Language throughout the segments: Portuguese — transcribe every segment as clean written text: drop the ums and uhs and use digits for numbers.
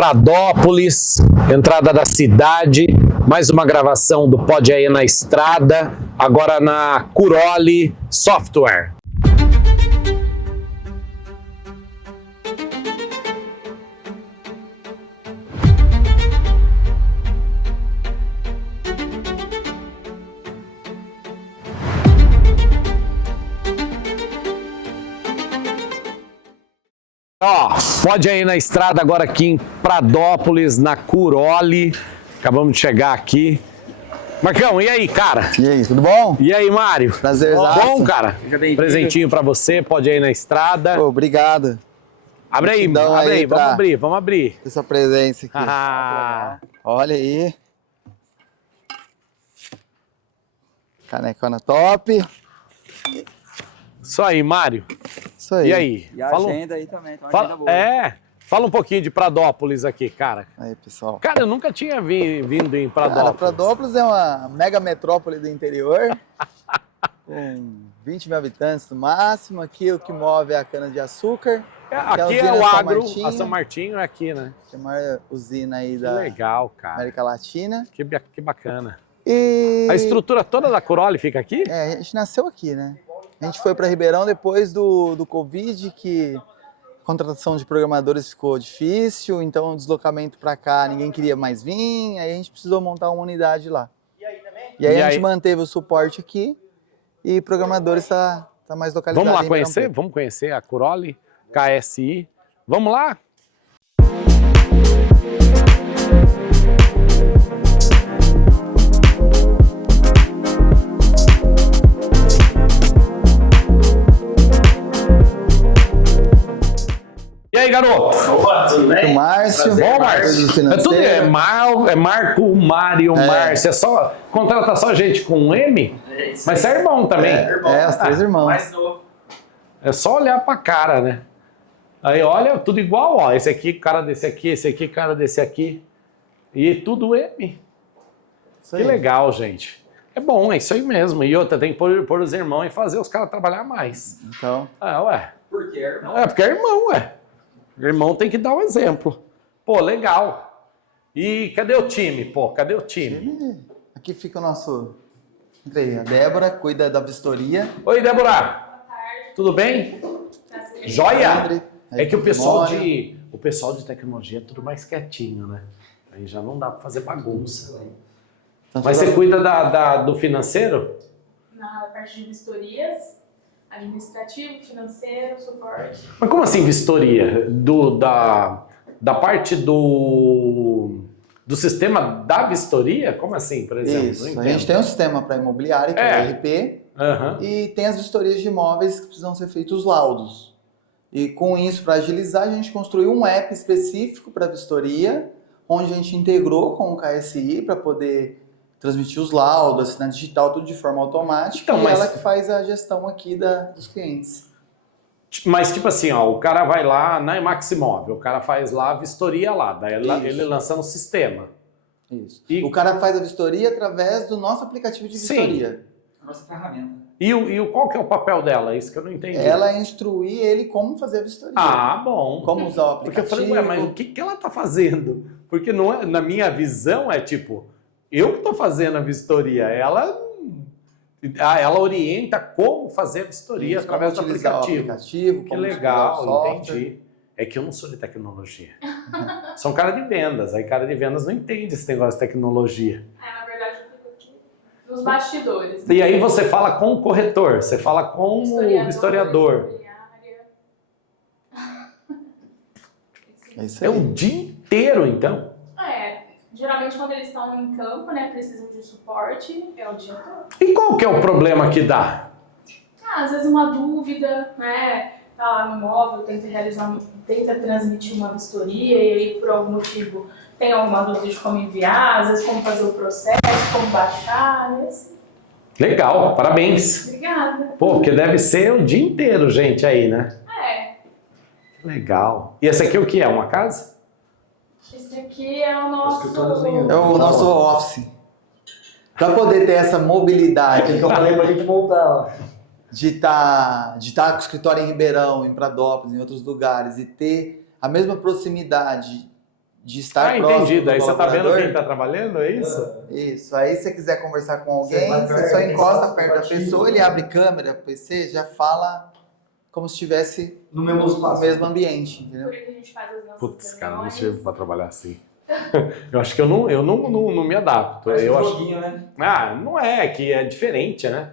Pradópolis, entrada da cidade, mais uma gravação do Pode Aí na Estrada, agora na Curoli Software. Ó, Pode Aí na Estrada agora aqui em Pradópolis, na Curoli. Acabamos de chegar aqui. Marcão, e aí, cara? E aí, tudo bom? E aí, Mário? Prazerzaço. Bom, cara? Presentinho pra você, Pode Aí na Estrada. Pô, obrigado. Abre aí, vamos abrir. Essa presença aqui. Ah, Olha aí. Canecona top. isso aí, Mário. Isso aí. E aí? E a agenda aí também, tá uma agenda boa. Fala um pouquinho de Pradópolis aqui, cara. Aí, pessoal. Cara, eu nunca tinha vindo em Pradópolis. Cara, Pradópolis é uma mega metrópole do interior. Com 20 mil habitantes no máximo. Aqui o que move é a cana-de-açúcar. Aqui é o agro, a São Martinho é aqui, né? Que é a maior usina aí Que da legal, cara. América Latina. Que bacana. E A estrutura toda da Curoli fica aqui? a gente nasceu aqui, né? A gente foi para Ribeirão depois do Covid, que a contratação de programadores ficou difícil, então o deslocamento para cá ninguém queria mais vir, aí a gente precisou montar uma unidade lá. E aí a gente manteve o suporte aqui e programadores tá mais localizado. Vamos lá conhecer? Vamos conhecer a Curoli, KSI. Vamos lá? E aí, garoto? Opa, tudo bem? O Márcio, Bom, Márcio? É Marco, Mário, Márcio. É só contratar só gente com um M? Mas você é irmão também. os três irmãos. Mais novo. É só olhar pra cara, né? Aí olha, tudo igual, ó. Esse aqui, cara desse aqui, esse aqui, cara desse aqui. E tudo M. Isso Que aí. legal, gente. É bom, é isso aí mesmo. E outra, tem que pôr os irmãos e fazer os caras trabalhar mais. Então, Ué. Por quê, irmão? É porque é irmão, ué. O irmão tem que dar um exemplo. Pô, legal. E cadê o time, pô? Cadê o time? aqui fica o nosso... Entra aí, a Débora cuida da vistoria. Oi, Débora. Tudo bem? Joia! André, É que o pessoal Mônica. de tecnologia é tudo mais quietinho, né? Aí já não dá pra fazer bagunça. Então, Mas você cuida do financeiro? Na parte de vistorias, administrativo, financeiro, suporte. Mas como assim vistoria? Da parte do sistema da vistoria? Como assim, por exemplo? Não Isso, a entendo. gente tem um sistema para imobiliária, que é o ERP, Aham. e tem as vistorias de imóveis que precisam ser feitos laudos. E com isso, para agilizar, a gente construiu um app específico para vistoria, onde a gente integrou com o KSI para poder transmitir os laudos, assinar digital, tudo de forma automática, Então, e mas- ela que faz a gestão aqui dos clientes. Mas tipo assim, ó, o cara vai lá na Maximóvel, o cara faz lá a vistoria lá, daí ele lança no sistema. Isso. E- O cara faz a vistoria através do nosso aplicativo de Sim. vistoria. Nossa ferramenta. E qual que é o papel dela? Isso que eu não entendi. Ela é instruir ele como fazer a vistoria. Ah, bom. Como usar o Porque eu aplicativo. falei, ué, mas o que ela tá fazendo? Porque não é, na minha visão é tipo, eu que tô fazendo a vistoria, ela orienta como fazer a vistoria Isso, através do como utilizar o aplicativo. aplicativo, Que como legal, utilizar o software. entendi. É que eu não sou de tecnologia. São cara de vendas, aí cara de vendas não entende esse negócio de tecnologia. Na verdade, eu fico aqui nos bastidores. E aí você fala com o corretor, você fala com o historiador. imobiliária. É isso É aí. o dia inteiro, então. Geralmente quando eles estão em campo, né, precisam de suporte, é o dia todo. E qual que é o problema que dá? Às vezes uma dúvida, né, tá lá no imóvel, tenta transmitir uma vistoria e aí por algum motivo tem alguma dúvida de como enviar, às vezes como fazer o processo, como baixar, né, assim. Legal, parabéns. Obrigada. Pô, porque deve ser o dia inteiro, gente, aí, né? Legal. E esse aqui o que é? Uma casa? Esse aqui é o nosso... É o nosso office. Para poder ter essa mobilidade Que eu falei pra gente voltar, ó. de estar com o escritório em Ribeirão, em Pradópolis, em outros lugares, e ter a mesma proximidade de estar próximo entendido. do Aí você tá vendo colaborador. quem tá trabalhando, é isso? Isso. Aí se você quiser conversar com alguém, vai você perto, só tem encosta só perto da simpatia. pessoa, ele abre câmera, PC, já fala como se estivesse No mesmo no espaço. mesmo ambiente, entendeu? Por isso que a gente faz as nossas Putz, cara, eu não reuniões. sirvo pra trabalhar assim. Eu acho que eu não me adapto. Parece Eu um acho... joguinho, né? Ah, não é, que é diferente, né?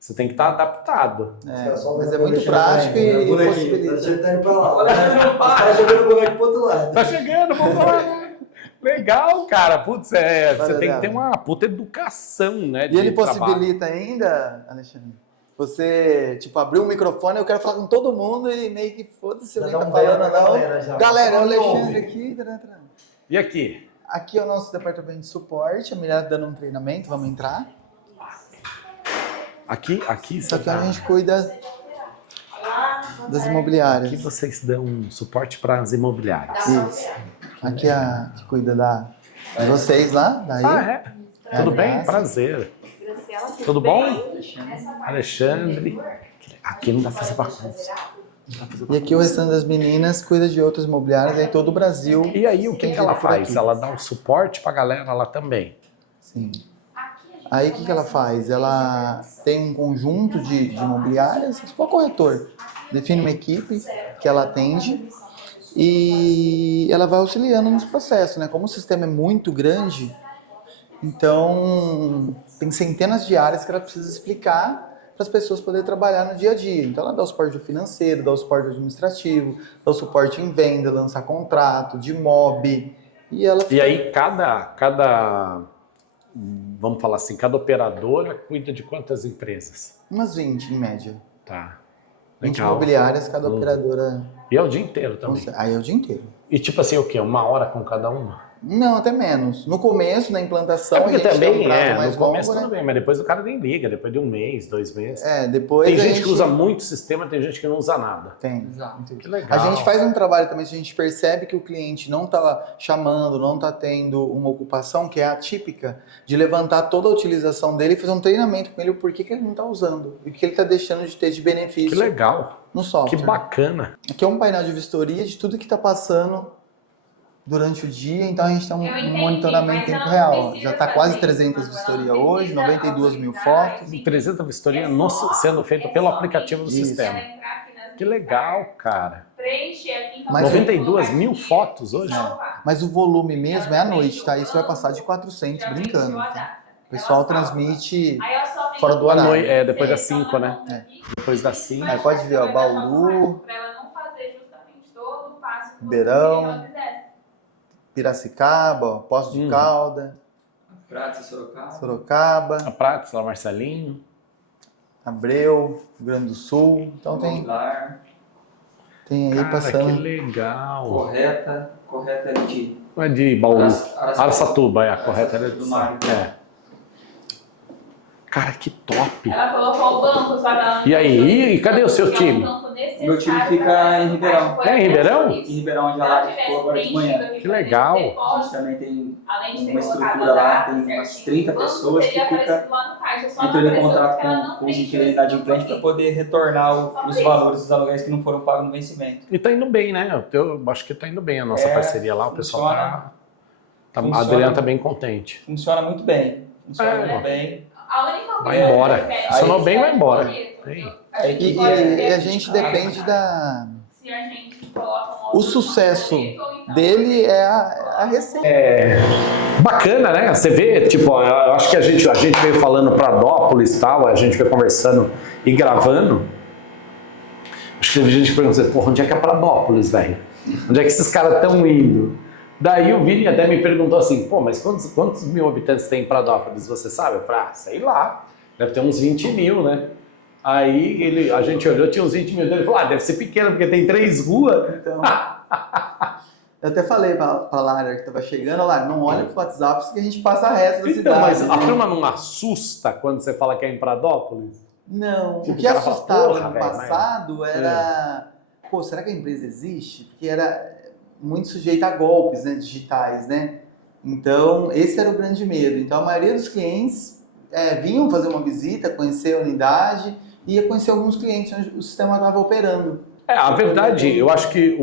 Você tem que estar adaptado. Mas é muito prático e possibilita. Você tá indo pra lá. Tá jogando o boneco pro outro lado. Tá chegando, vamos lá, né? Legal, cara. Putz, você Valeu, tem que ter Davi. uma puta educação, né? E ele de trabalho. possibilita ainda, Alexandre, você, tipo, abrir um microfone, eu quero falar com todo mundo e meio que foda-se Já alguém dá tá um belo falando pra ou galera já. não. Galera, é o Fala o Alexandre nome. aqui. E aqui? Aqui é o nosso departamento de suporte, a mulher dando um treinamento, vamos entrar. Aqui Só você que a dá- gente cuida das imobiliárias. Aqui vocês dão suporte para as imobiliárias. Isso. Aqui é a que cuida de vocês lá, daí. É? Tudo bem? Graça. Prazer. Tudo bom? Alexandre. Aqui não dá pra fazer bagunça. E aqui o restante das meninas cuida de outras imobiliárias em todo o Brasil. E aí, o que ela Entendido por faz? aqui. Ela dá um suporte pra galera lá também. Sim. Aí o que ela faz? Ela tem um conjunto de imobiliárias, tipo o corretor, define uma equipe que ela atende e ela vai auxiliando nos processos, né? Como o sistema é muito grande, então tem centenas de áreas que ela precisa explicar para as pessoas poderem trabalhar no dia a dia. Então ela dá o suporte financeiro, dá o suporte administrativo, dá o suporte em venda, lançar contrato, de mob. E aí, vamos falar assim, cada operadora cuida de quantas empresas? Umas 20 em média. Tá. 20 Legal. imobiliárias, cada operadora. E é o dia inteiro também. Aí é o dia inteiro. E tipo assim, o quê? 1 hora com cada uma? Não, até menos. No começo, na implantação, Porque a gente também, dá um prazo mais no começo longo, tudo né? bem, mas depois o cara nem liga, depois de 1 mês, 2 meses. Depois Tem a gente que usa muito sistema, tem gente que não usa nada. Tem. Que legal. A gente faz um trabalho também, se a gente percebe que o cliente não está chamando, não está tendo uma ocupação que é atípica, de levantar toda a utilização dele e fazer um treinamento com ele, o porquê que ele não está usando e o que ele está deixando de ter de Que benefício legal. no software. Que bacana. Aqui é um painel de vistoria de tudo que está passando durante o dia, então a gente tem um monitoramento em tempo real. Já está quase 300 vistorias hoje, 92 mil fotos. 300 vistoria sendo feita pelo aplicativo do Isso. sistema. Que legal, cara. Mas 92 mil fotos hoje? Mas o volume mesmo é à noite, tá? Isso vai passar de 400 brincando. Tá? O pessoal transmite fora do horário. Depois das 5, né? Depois das 5. Aí pode ver, ó, Bauru, Ribeirão, Piracicaba, ó, Poço de Calda, Prata, Sorocaba. Sorocaba, A Prata, São Marcelinho. Abreu, Rio Grande do Sul. Então tem Lar, aí Cara, que passando. legal. correta ali de Não é de Bauru. Araçatuba. Araçatuba, a correta era Do mar. Cara, que top. Ela colocou o banco, só que ela não E aí, e cadê o seu time? Meu time fica em Ribeirão. É em Ribeirão? Em Ribeirão, onde a Lari ficou agora de manhã. Que legal. A gente também tem uma estrutura lá, tem umas 30 pessoas que fica entrando em contrato com os inquilinos inadimplentes para poder retornar os valores dos aluguéis que não foram pagos no vencimento. E tá indo bem, né? Eu acho que tá indo bem a nossa parceria lá. O pessoal funciona. a Funciona. Adriana tá bem contente. Funciona muito bem. Funciona muito bem. Vai embora. Funcionou bem, vai embora. Sim. A E equipe a gente depende da... O sucesso dele é a receita. Bacana, né? Você vê, tipo, eu acho que a gente veio falando pra Dópolis e tal, a gente veio conversando e gravando. Acho que teve gente que perguntou, porra, onde é que é Pradópolis, velho? Onde é que esses caras estão indo? Daí o Vini até me perguntou assim, pô, mas quantos mil habitantes tem em Pradópolis, você sabe? Eu falei, sei lá, deve ter uns 20 mil, né? Aí a gente olhou, tinha uns 20 mil, ele falou, deve ser pequeno, porque tem 3 ruas. Então, eu até falei pra Lara que tava chegando, Lara, não olha pro WhatsApp que a gente passa resto da Então, cidade. mas a né? turma não assusta quando você fala que é em Pradópolis? Não, Tipo, o que o cara fala, assustava "Porra, no velho, passado era, pô, será que a empresa existe? Porque era muito sujeita a golpes, né, digitais, né? Então, esse era o grande medo. Então, a maioria dos clientes vinham fazer uma visita, conhecer a unidade, e ia conhecer alguns clientes onde o sistema estava operando. A verdade, eu acho que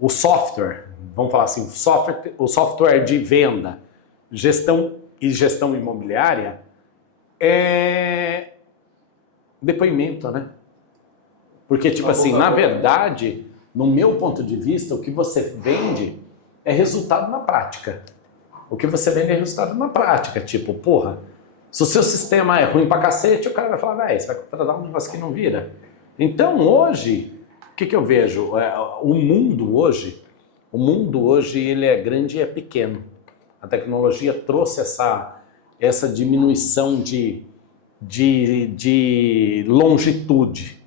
o software, vamos falar assim, o software de venda, gestão imobiliária é depoimento, né? Porque, tipo assim, na verdade, no meu ponto de vista, o que você vende é resultado na prática. O que você vende é resultado na prática. Tipo, porra, se o seu sistema é ruim pra cacete, o cara vai falar, velho, você vai contratar um negócio que não vira. Então, hoje, o que eu vejo? O mundo hoje, ele é grande e é pequeno. A tecnologia trouxe essa diminuição de longitude,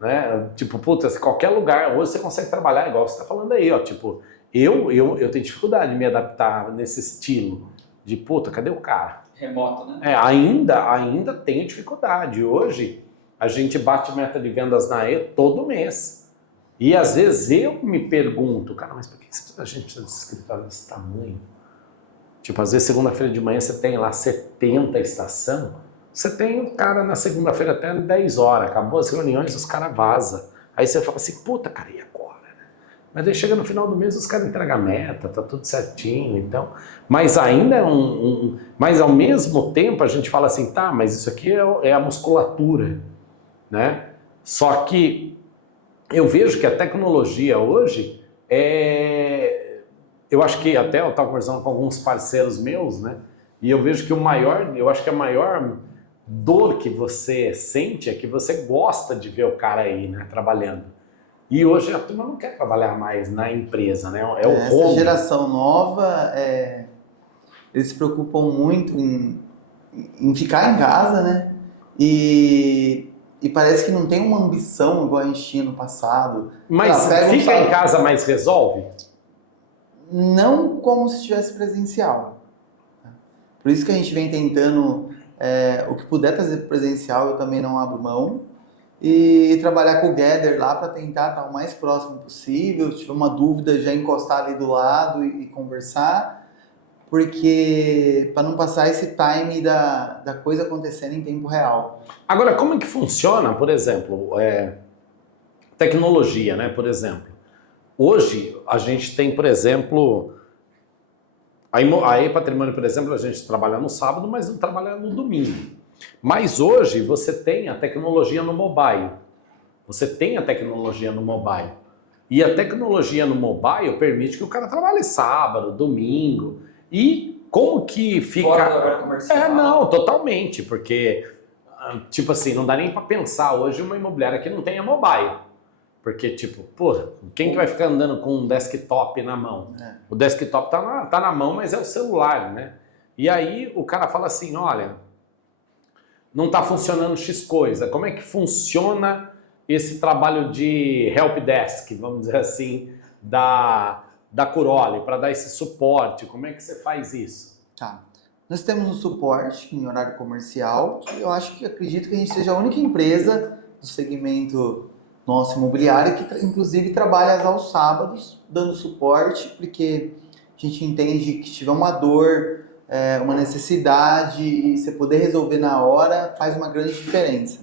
né? Tipo, puta, qualquer lugar, hoje você consegue trabalhar igual você está falando aí, ó. Tipo, eu tenho dificuldade de me adaptar nesse estilo de, puta, cadê o cara? Remoto, né? Ainda tenho dificuldade. Hoje, a gente bate meta de vendas na E todo mês. E às vezes eu me pergunto, cara, mas por que a gente precisa desse escritório desse tamanho? Tipo, às vezes segunda-feira de manhã você tem lá 70 estação, você tem o cara na segunda-feira até 10 horas, acabou as reuniões, os caras vazam. Aí você fala assim, puta, cara, e agora? Mas daí chega no final do mês, os caras entregam a meta, tá tudo certinho, então... Mas ainda é mas ao mesmo tempo a gente fala assim, tá, mas isso aqui é a musculatura, né? Só que eu vejo que a tecnologia hoje eu acho que até eu estava conversando com alguns parceiros meus, né? E eu vejo que eu acho que a maior dor que você sente é que você gosta de ver o cara aí, né, trabalhando. E hoje a turma não quer trabalhar mais na empresa, né? É o Essa home. geração nova, eles se preocupam muito em ficar em casa, né? E parece que não tem uma ambição igual a gente tinha no passado. Mas fica em casa, mas resolve? Não como se estivesse presencial. Por isso que a gente vem tentando, o que puder trazer presencial, eu também não abro mão. E trabalhar com o Gather lá para tentar estar o mais próximo possível. Se tiver uma dúvida, já encostar ali do lado e conversar. Porque para não passar esse time da coisa acontecendo em tempo real. Agora, como é que funciona, por exemplo, tecnologia, né? Por exemplo, hoje a gente tem, por exemplo, a E-Patrimônio, por exemplo, a gente trabalha no sábado, mas não trabalha no domingo. Mas hoje você tem a tecnologia no mobile. E a tecnologia no mobile permite que o cara trabalhe sábado, domingo. E como que fica... Fora do horário comercial. Não, totalmente. Porque, tipo assim, não dá nem para pensar hoje uma imobiliária que não tenha mobile. Porque, tipo, porra, quem que vai ficar andando com um desktop na mão? O desktop tá na mão, mas é o celular, né? E aí o cara fala assim, olha... Não está funcionando X coisa. Como é que funciona esse trabalho de help desk, vamos dizer assim, da Curoli, para dar esse suporte? Como é que você faz isso? Tá. Nós temos um suporte em horário comercial, que eu acredito que a gente seja a única empresa do segmento nosso imobiliário que inclusive trabalha aos sábados, dando suporte, porque a gente entende que se tiver uma dor, uma necessidade e você poder resolver na hora faz uma grande diferença.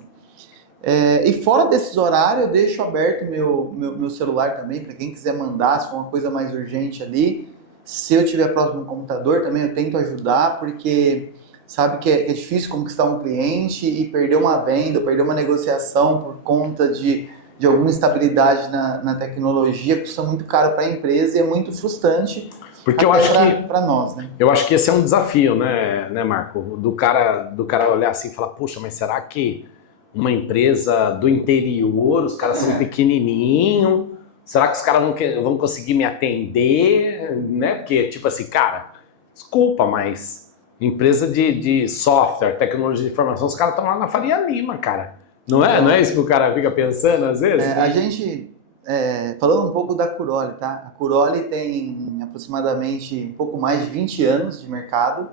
E fora desses horários eu deixo aberto meu celular também para quem quiser mandar, se for uma coisa mais urgente ali. Se eu estiver próximo do computador também eu tento ajudar, porque sabe que é difícil conquistar um cliente e perder uma venda, perder uma negociação por conta de alguma instabilidade na tecnologia custa muito caro para a empresa e é muito frustrante. Porque eu acho que para nós, né? Eu acho que esse é um desafio, né, Marco? Do cara olhar assim e falar, puxa, mas será que uma empresa do interior, os caras são pequenininhos, será que os caras vão conseguir me atender, né? Porque, tipo assim, cara, desculpa, mas empresa de software, tecnologia de informação, os caras estão lá na Faria Lima, cara. Não é isso que o cara fica pensando às vezes? A gente... falando um pouco da Curoli, tá? A Curoli tem aproximadamente um pouco mais de 20 anos de mercado,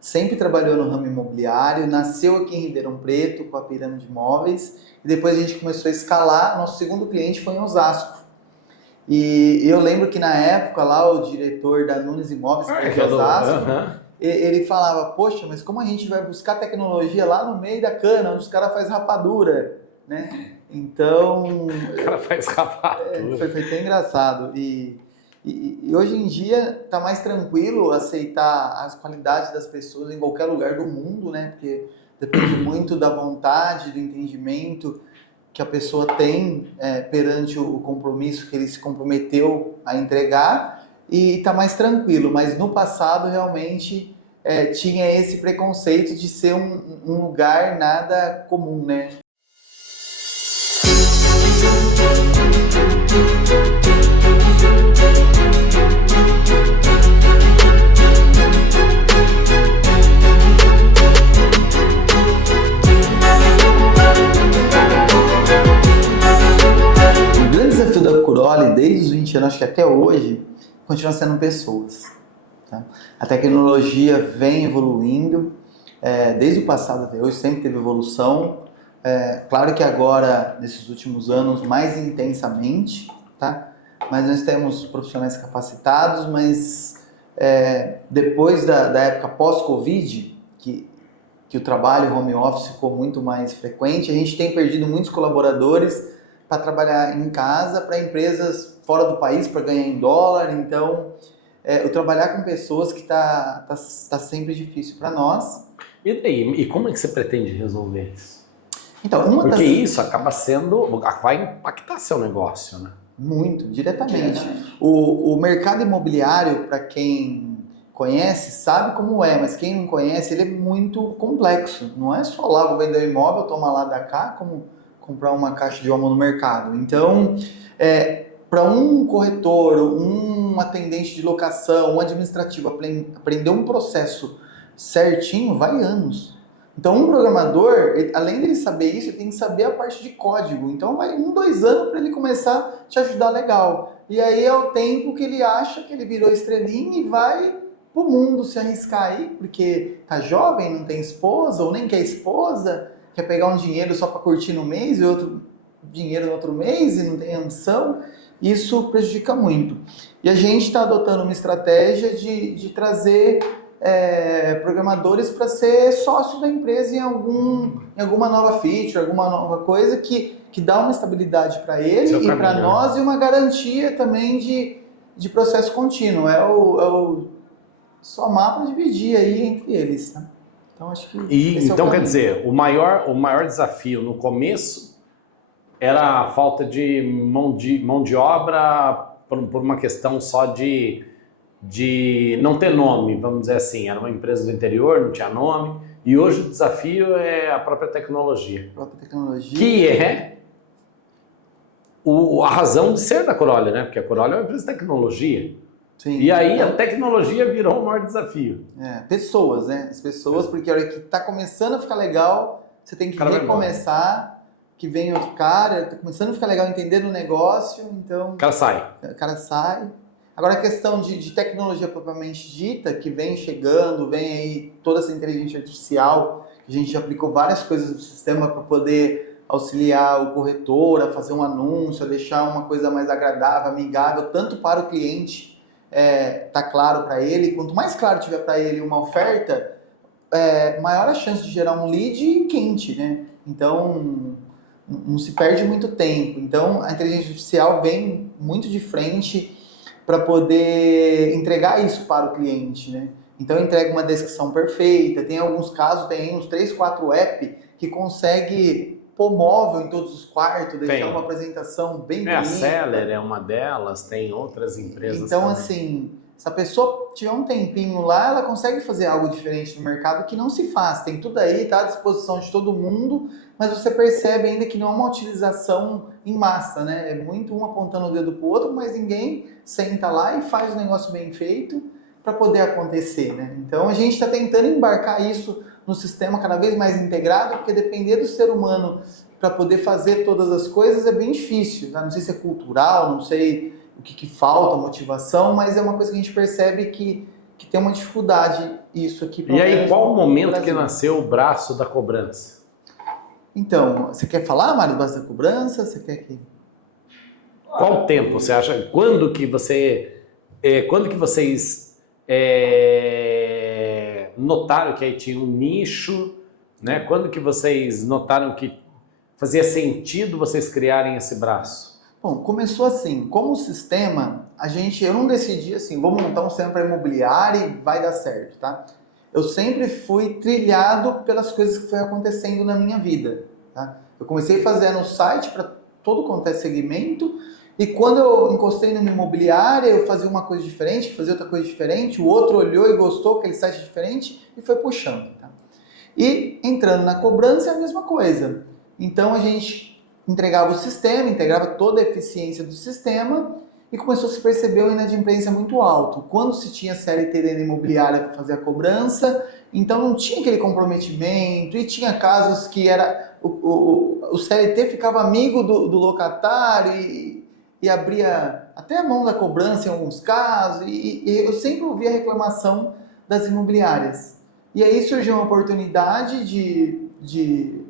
sempre trabalhou no ramo imobiliário, nasceu aqui em Ribeirão Preto com a Pirâmide Imóveis e depois a gente começou a escalar, nosso segundo cliente foi em Osasco. E eu lembro que na época lá o diretor da Nunes Imóveis, que é de Osasco, ele falava, poxa, mas como a gente vai buscar tecnologia lá no meio da cana, onde os caras fazem rapadura, né? Então, O cara faz ravatura. foi até engraçado. E hoje em dia está mais tranquilo aceitar as qualidades das pessoas em qualquer lugar do mundo, né? Porque depende muito da vontade, do entendimento que a pessoa tem perante o compromisso que ele se comprometeu a entregar, e está mais tranquilo. Mas no passado realmente tinha esse preconceito de ser um lugar nada comum, né? O grande desafio da Curoli, desde os 20 anos, acho que até hoje, continua sendo pessoas. Tá? A tecnologia vem evoluindo, desde o passado até hoje, sempre teve evolução. Claro que agora, nesses últimos anos, mais intensamente, tá? Mas nós temos profissionais capacitados, mas depois da época pós-Covid, que o trabalho home office ficou muito mais frequente, a gente tem perdido muitos colaboradores para trabalhar em casa, para empresas fora do país, para ganhar em dólar. Então, o trabalhar com pessoas que tá sempre difícil para nós. E daí? E como é que você pretende resolver isso? Então, Porque isso acaba sendo... vai impactar seu negócio, né? Muito, diretamente. O mercado imobiliário, para quem conhece, sabe como é, mas quem não conhece, ele é muito complexo. Não é só lá, vou vender um imóvel, toma lá da cá, como comprar uma caixa de homo no mercado. Então, para um corretor, um atendente de locação, um administrativo aprender um processo certinho, vai anos. Então, um programador, além dele saber isso, ele tem que saber a parte de código. Então, vai 1-2 anos para ele começar a te ajudar legal. E aí é o tempo que ele acha que ele virou estrelinha e vai pro mundo se arriscar aí, porque tá jovem, não tem esposa, ou nem quer esposa, quer pegar um dinheiro só para curtir no mês e outro dinheiro no outro mês e não tem ambição. Isso prejudica muito. E a gente está adotando uma estratégia de trazer programadores para ser sócio da empresa em alguma nova feature, alguma nova coisa que dá uma estabilidade para ele e para nós, e uma garantia também de processo contínuo. É o somar para dividir aí entre eles. Né? Então, acho que então, quer dizer, o maior desafio no começo era a falta de mão de obra por uma questão só de não ter nome, vamos dizer assim. Era uma empresa do interior, não tinha nome. E hoje o desafio é a própria tecnologia. Que é a razão de ser da Curoli, né? Porque a Curoli é uma empresa de tecnologia. Sim, e aí a tecnologia virou o maior desafio. Pessoas, né? As pessoas, porque a hora que tá começando a ficar legal, você tem que recomeçar, que vem outro cara, tá começando a ficar legal entendendo o negócio, então... O cara sai. Agora a questão de tecnologia propriamente dita, que vem chegando, vem aí toda essa inteligência artificial, que a gente já aplicou várias coisas do sistema para poder auxiliar o corretor a fazer um anúncio, a deixar uma coisa mais agradável, amigável, tanto para o cliente, tá claro para ele. Quanto mais claro tiver para ele uma oferta, maior a chance de gerar um lead quente, né? Então, não se perde muito tempo. Então, a inteligência artificial vem muito de frente para poder entregar isso para o cliente, né? Então, entrega uma descrição perfeita. Tem alguns casos, tem uns 3, 4 apps que consegue pôr móvel em todos os quartos, deixar uma apresentação bem bonita. A Seller é uma delas, tem outras empresas então, também. assim, se a pessoa tiver um tempinho lá, ela consegue fazer algo diferente no mercado que não se faz. Tem tudo aí, está à disposição de todo mundo, mas você percebe ainda que não é uma utilização em massa, né? É muito um apontando o dedo para o outro, mas ninguém senta lá e faz o negócio bem feito para poder acontecer, né? Então, a gente está tentando embarcar isso no sistema cada vez mais integrado, porque depender do ser humano para poder fazer todas as coisas é bem difícil. Tá? Não sei se é cultural, não sei o que falta, motivação, mas é uma coisa que a gente percebe que tem uma dificuldade isso aqui. E aí, qual o momento que nasceu o braço da cobrança? Então, você quer falar, Mário, do braço da cobrança? Você quer que... Qual o tempo você acha? Quando que vocês notaram que aí tinha um nicho, né? Quando que vocês notaram que fazia sentido vocês criarem esse braço? Bom, começou assim, como sistema, eu não decidi assim, vou montar um sistema para imobiliário e vai dar certo, tá? Eu sempre fui trilhado pelas coisas que foi acontecendo na minha vida, tá? Eu comecei fazendo o site para todo quanto é segmento, e quando eu encostei numa imobiliária, eu fazia uma coisa diferente, fazia outra coisa diferente, o outro olhou e gostou, aquele site diferente, e foi puxando, tá? E entrando na cobrança é a mesma coisa. Então a gente entregava o sistema, integrava toda a eficiência do sistema e começou a se perceber uma inadimplência muito alto. Quando se tinha CLT dentro da imobiliária para fazer a cobrança, então não tinha aquele comprometimento e tinha casos que era o CLT ficava amigo do locatário e abria até a mão da cobrança em alguns casos e eu sempre ouvia a reclamação das imobiliárias. E aí surgiu uma oportunidade de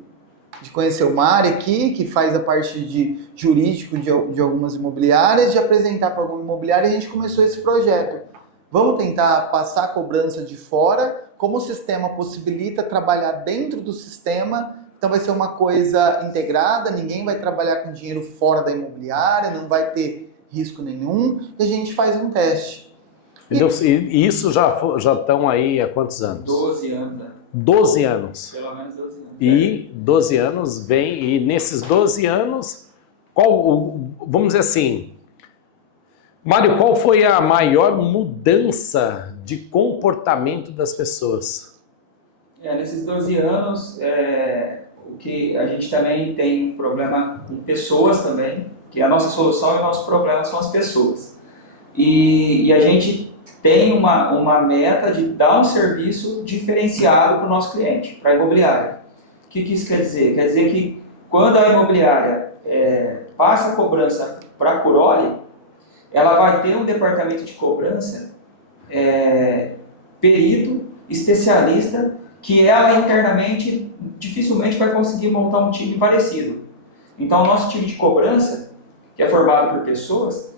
conhecer o Mário aqui, que faz a parte de jurídico de algumas imobiliárias, de apresentar para alguma imobiliária, e a gente começou esse projeto. Vamos tentar passar a cobrança de fora, como o sistema possibilita trabalhar dentro do sistema, então vai ser uma coisa integrada, ninguém vai trabalhar com dinheiro fora da imobiliária, não vai ter risco nenhum, e a gente faz um teste. E isso já estão aí há quantos anos? 12 anos, né? 12 anos. Pelo menos 12 anos. E 12 anos e nesses 12 anos, vamos dizer assim, Mário, qual foi a maior mudança de comportamento das pessoas? Nesses 12 anos, o que a gente também tem um problema com pessoas também, que a nossa solução e o nosso problema são as pessoas. E a gente tem uma meta de dar um serviço diferenciado para o nosso cliente, para a imobiliária. O que isso quer dizer? Quer dizer que quando a imobiliária passa a cobrança para a Curoli, ela vai ter um departamento de cobrança perito, especialista, que ela internamente dificilmente vai conseguir montar um time parecido. Então o nosso time de cobrança, que é formado por pessoas,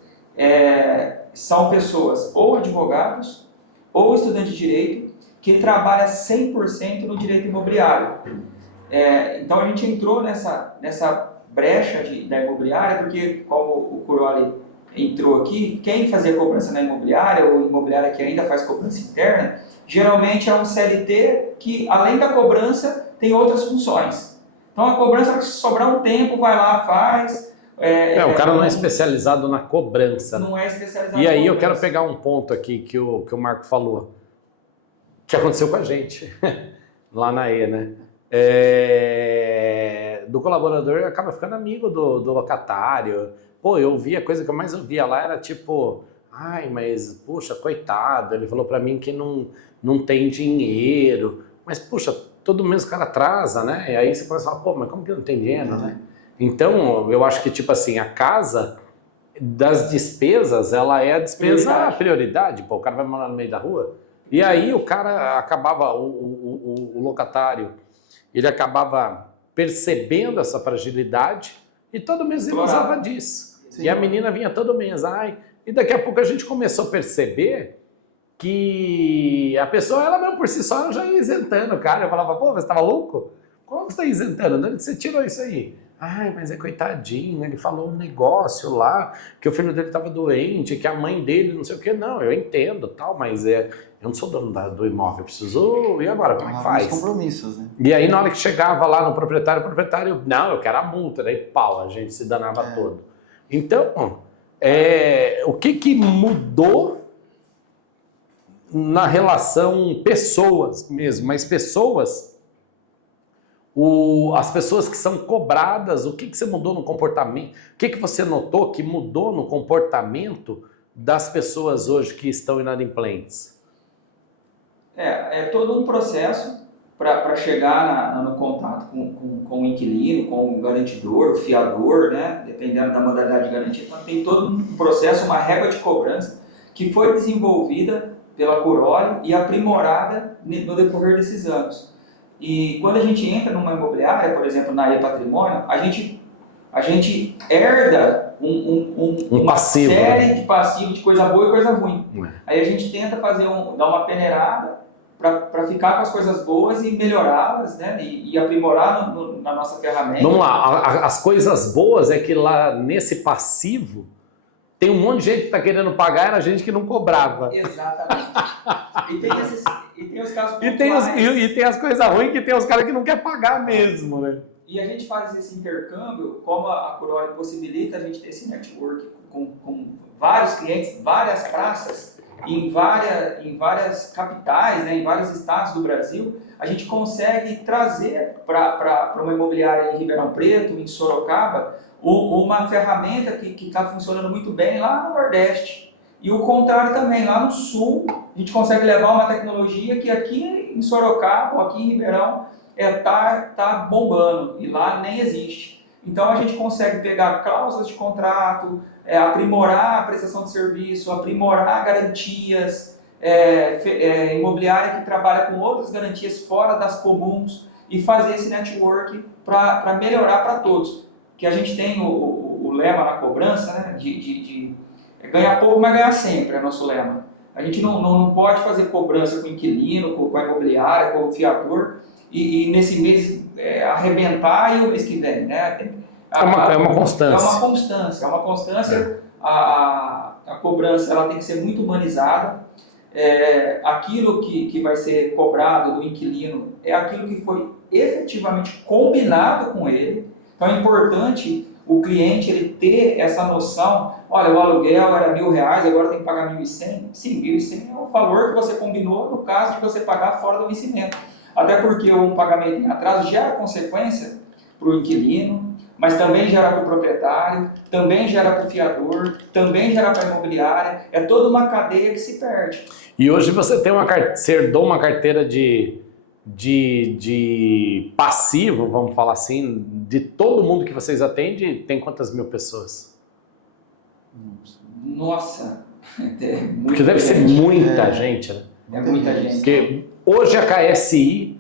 são pessoas ou advogados ou estudantes de direito que trabalham 100% no direito imobiliário. Então a gente entrou nessa brecha da imobiliária, porque como o Curoli entrou aqui, quem fazia cobrança na imobiliária, ou imobiliária que ainda faz cobrança interna, geralmente é um CLT que, além da cobrança, tem outras funções. Então a cobrança, se sobrar um tempo, vai lá, faz. O cara não é especializado na cobrança. Não é especializado E aí na eu cobrança. quero pegar um ponto aqui que o Marco falou, que aconteceu com a gente, lá na E, né? Do colaborador acaba ficando amigo do locatário. Pô, eu ouvia, a coisa que eu mais ouvia lá era tipo, ai, mas, puxa, coitado, ele falou pra mim que não tem dinheiro, mas, puxa, todo mês o cara atrasa, né? E aí você começa a falar, pô, mas como que não tem dinheiro, né? Então, eu acho que, tipo assim, a casa das despesas, ela é a despesa prioridade. Pô, o cara vai morar no meio da rua. E aí o cara acabava, o locatário, ele acabava percebendo essa fragilidade e todo mês ele usava disso. Sim. E a menina vinha todo mês, e daqui a pouco a gente começou a perceber que a pessoa, ela mesmo por si só, ela já ia isentando o cara. Eu falava, pô, você estava louco? Como você está isentando? De onde você tirou isso aí? Ai, mas é coitadinho, ele falou um negócio lá, que o filho dele estava doente, que a mãe dele não sei o quê. Não, eu entendo, tal, mas eu não sou dono do imóvel, eu preciso... E agora, como é que faz? Compromissos, né? E aí, na hora que chegava lá no proprietário, o proprietário, não, eu quero a multa, daí pau, a gente se danava todo. Então, o que mudou na relação pessoas mesmo, mas pessoas... As pessoas que são cobradas, o que você mudou no comportamento? O que você notou que mudou no comportamento das pessoas hoje que estão inadimplentes? É todo um processo para chegar no contato com o inquilino, com o garantidor, o fiador, né? Dependendo da modalidade de garantia. Então tem todo um processo, uma régua de cobrança que foi desenvolvida pela Curoli e aprimorada no decorrer desses anos. E quando a gente entra numa imobiliária, por exemplo, na E-Patrimônio, a gente herda uma passivo, série né? de passivos de coisa boa e coisa ruim. Aí a gente tenta dar uma peneirada para ficar com as coisas boas e melhorá-las, né? E aprimorar na nossa ferramenta. Vamos lá, as coisas boas é que lá nesse passivo tem um monte de gente que está querendo pagar, era gente que não cobrava. Exatamente. E tem os casos E pontuais. tem as coisas ruins que tem os caras que não querem pagar mesmo, né? E a gente faz esse intercâmbio, como a Curoli possibilita a gente ter esse network com vários clientes, várias praças, em várias capitais, né, em vários estados do Brasil, a gente consegue trazer para uma imobiliária em Ribeirão Preto, em Sorocaba, uma ferramenta que está funcionando muito bem lá no Nordeste. E o contrário também, lá no Sul, a gente consegue levar uma tecnologia que aqui em Sorocaba, ou aqui em Ribeirão, tá bombando, e lá nem existe. Então a gente consegue pegar cláusulas de contrato, aprimorar a prestação de serviço, aprimorar garantias, imobiliária que trabalha com outras garantias fora das comuns e fazer esse network para melhorar para todos. Que a gente tem o lema na cobrança, né, de ganhar pouco, mas ganhar sempre, é nosso lema. A gente não pode fazer cobrança com o inquilino, com a imobiliária, com o fiador, e nesse mês arrebentar e o mês que vem, né? É uma constância. É uma constância. A cobrança ela tem que ser muito humanizada. Aquilo que vai ser cobrado do inquilino é aquilo que foi efetivamente combinado com ele. Então é importante o cliente ele ter essa noção, olha, o aluguel era R$1.000, agora tem que pagar 1.100. Sim, 1.100 é o valor que você combinou no caso de você pagar fora do vencimento. Até porque um pagamento em atraso gera consequência para o inquilino, mas também gera para o proprietário, também gera para o fiador, também gera para a imobiliária. É toda uma cadeia que se perde. E hoje você tem você herdou uma carteira de passivo, vamos falar assim, de todo mundo que vocês atendem, tem quantas mil pessoas? Nossa, Porque deve ser muita gente, né? É muita gente. Porque hoje a KSI,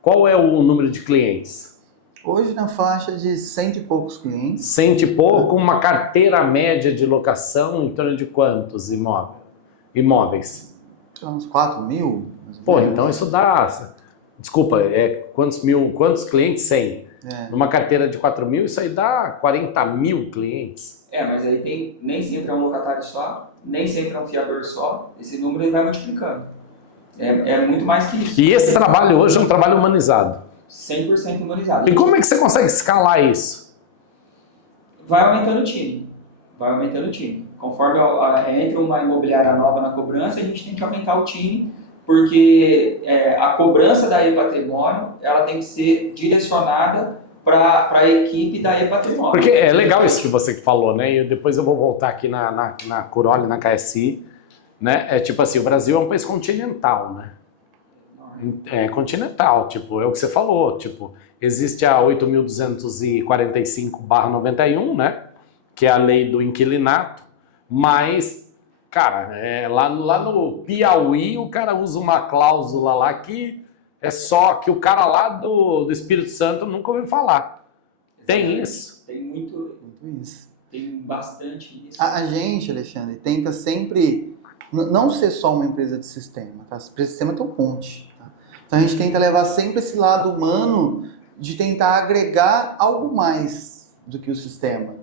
qual é o número de clientes? Hoje na faixa de 100 e poucos clientes. 100 e pouco, uma carteira média de locação em torno de quantos imóveis? Uns 4 mil. Pô, então isso dá... Desculpa, quantos clientes? 100. Numa carteira de 4 mil, isso aí dá 40 mil clientes. Mas aí nem sempre é um locatário só, nem sempre é um fiador só. Esse número ele vai multiplicando. É muito mais que isso. E esse trabalho hoje é um trabalho humanizado. 100% humanizado. E como é que você consegue escalar isso? Vai aumentando o time. Conforme entra uma imobiliária nova na cobrança, a gente tem que aumentar o time, porque a cobrança da E-Patrimônio ela tem que ser direcionada para a equipe da E-Patrimônio. Porque é legal isso que você falou, né? E depois eu vou voltar aqui na Curoli, na KSI, né? É tipo assim, o Brasil é um país continental, né? É continental, tipo, é o que você falou, tipo, existe a 8.245/91, né? Que é a lei do inquilinato, mas, cara, lá no Piauí o cara usa uma cláusula lá que é só que o cara lá do Espírito Santo nunca ouviu falar. Tem isso? Tem muito isso. Tem bastante isso. A gente, Alexandre, tenta sempre não ser só uma empresa de sistema, tá? Empresa de sistema tem um monte. Então a gente tenta levar sempre esse lado humano de tentar agregar algo mais do que o sistema.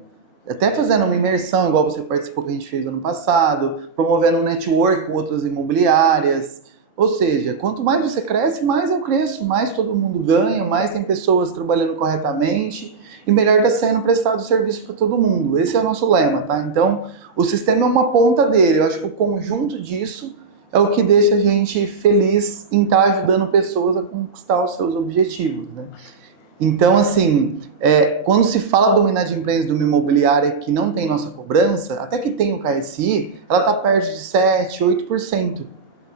Até fazendo uma imersão, igual você participou que a gente fez ano passado, promovendo um network com outras imobiliárias. Ou seja, quanto mais você cresce, mais eu cresço, mais todo mundo ganha, mais tem pessoas trabalhando corretamente e melhor está sendo prestado serviço para todo mundo. Esse é o nosso lema, tá? Então, o sistema é uma ponta dele. Eu acho que o conjunto disso é o que deixa a gente feliz em estar ajudando pessoas a conquistar os seus objetivos, né? Então, assim, quando se fala do inadimplência de uma imobiliária que não tem nossa cobrança, até que tem o KSI, ela está perto de 7%, 8%.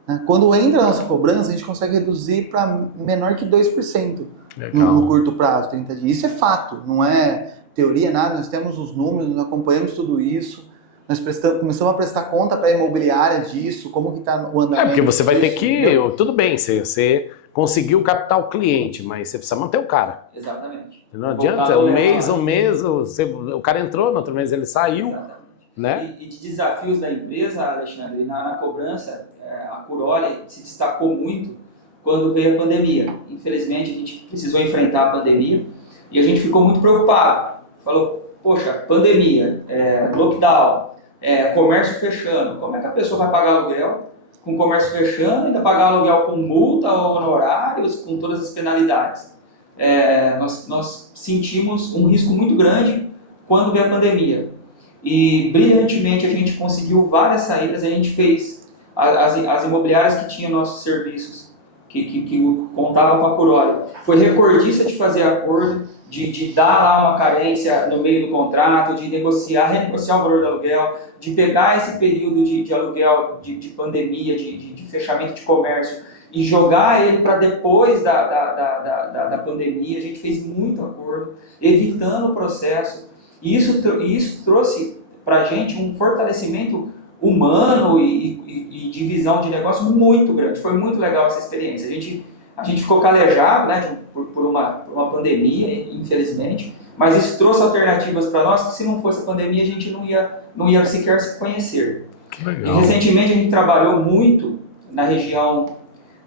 Né? Quando entra a nossa cobrança, a gente consegue reduzir para menor que 2% no curto prazo, 30 dias. Isso é fato, não é teoria, nada. Nós temos os números, nós acompanhamos tudo isso. Nós começamos a prestar conta para a imobiliária disso, como que está o andamento. Porque você vai ter disso, que... entendeu? Tudo bem, você conseguiu captar o cliente, mas você precisa manter o cara. Exatamente. Não adianta, um mês, o cara entrou, no outro mês ele saiu. Exatamente. Né? E de desafios da empresa, Alexandre, na cobrança, a Curoli se destacou muito quando veio a pandemia. Infelizmente, a gente precisou enfrentar a pandemia e a gente ficou muito preocupado. Falou, poxa, pandemia, lockdown, comércio fechando, como é que a pessoa vai pagar aluguel com o comércio fechando, ainda pagar aluguel com multa, honorários, com todas as penalidades? Nós sentimos um risco muito grande quando veio a pandemia. E brilhantemente a gente conseguiu várias saídas, a gente fez as imobiliárias que tinham nossos serviços, que contavam com a Curoli. Foi recordista de fazer acordo, de dar lá uma carência no meio do contrato, de renegociar o valor do aluguel, de pegar esse período de aluguel, de pandemia, de fechamento de comércio e jogar ele para depois da pandemia. A gente fez muito acordo, evitando o processo. E isso trouxe para a gente um fortalecimento humano e de visão de negócio muito grande. Foi muito legal essa experiência. A gente ficou calejado, né, por uma pandemia, infelizmente, mas isso trouxe alternativas para nós que se não fosse a pandemia a gente não ia sequer se conhecer. Que legal. E recentemente a gente trabalhou muito na região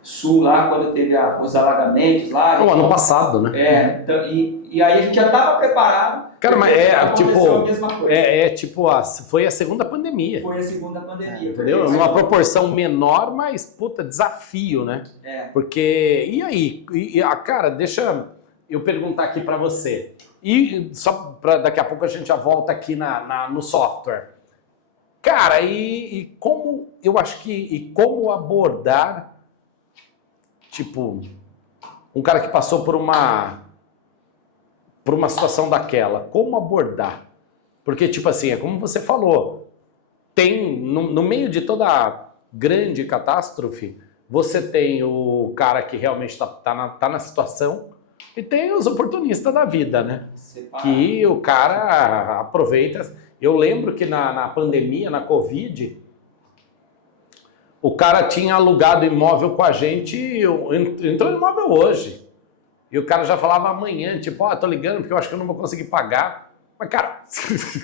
sul, lá quando teve os alagamentos lá. O ano passado, né? Então, e aí a gente já estava preparado. Cara, mas aconteceu a mesma coisa. foi a segunda pandemia. Foi a segunda pandemia. Entendeu? Numa proporção menor, mas, puta, desafio, né? Porque, e aí? Cara, deixa eu perguntar aqui pra você. E só pra daqui a pouco a gente já volta aqui no software. Cara, e como, eu acho que, e como abordar, tipo, um cara que passou por uma situação daquela, como abordar? Porque, tipo assim, é como você falou, tem, no meio de toda grande catástrofe, você tem o cara que realmente tá na situação e tem os oportunistas da vida, né? Que o cara aproveita. Eu lembro que na pandemia, na Covid, o cara tinha alugado imóvel com a gente, entrou no imóvel hoje. E o cara já falava amanhã, tipo, tô ligando porque eu acho que eu não vou conseguir pagar. Mas, cara,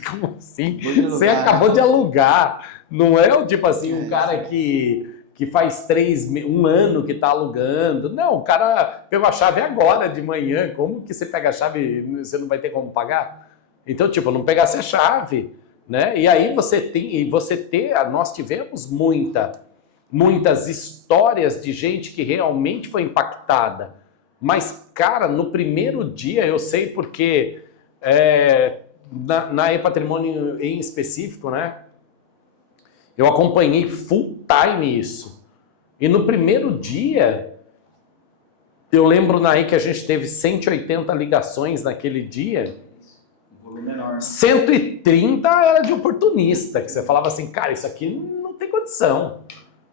como assim? Você acabou de alugar. Não é o tipo assim, um cara que faz um ano que tá alugando. Não, o cara pegou a chave agora de manhã. Como que você pega a chave e você não vai ter como pagar? Então, tipo, não pegasse a chave, né? E aí nós tivemos muitas histórias de gente que realmente foi impactada. Mas, cara, no primeiro dia, eu sei porque na E-Patrimônio em específico, né? Eu acompanhei full time isso. E no primeiro dia, eu lembro que a gente teve 180 ligações naquele dia. Volume menor. 130 era de oportunista, que você falava assim, cara, isso aqui não tem condição.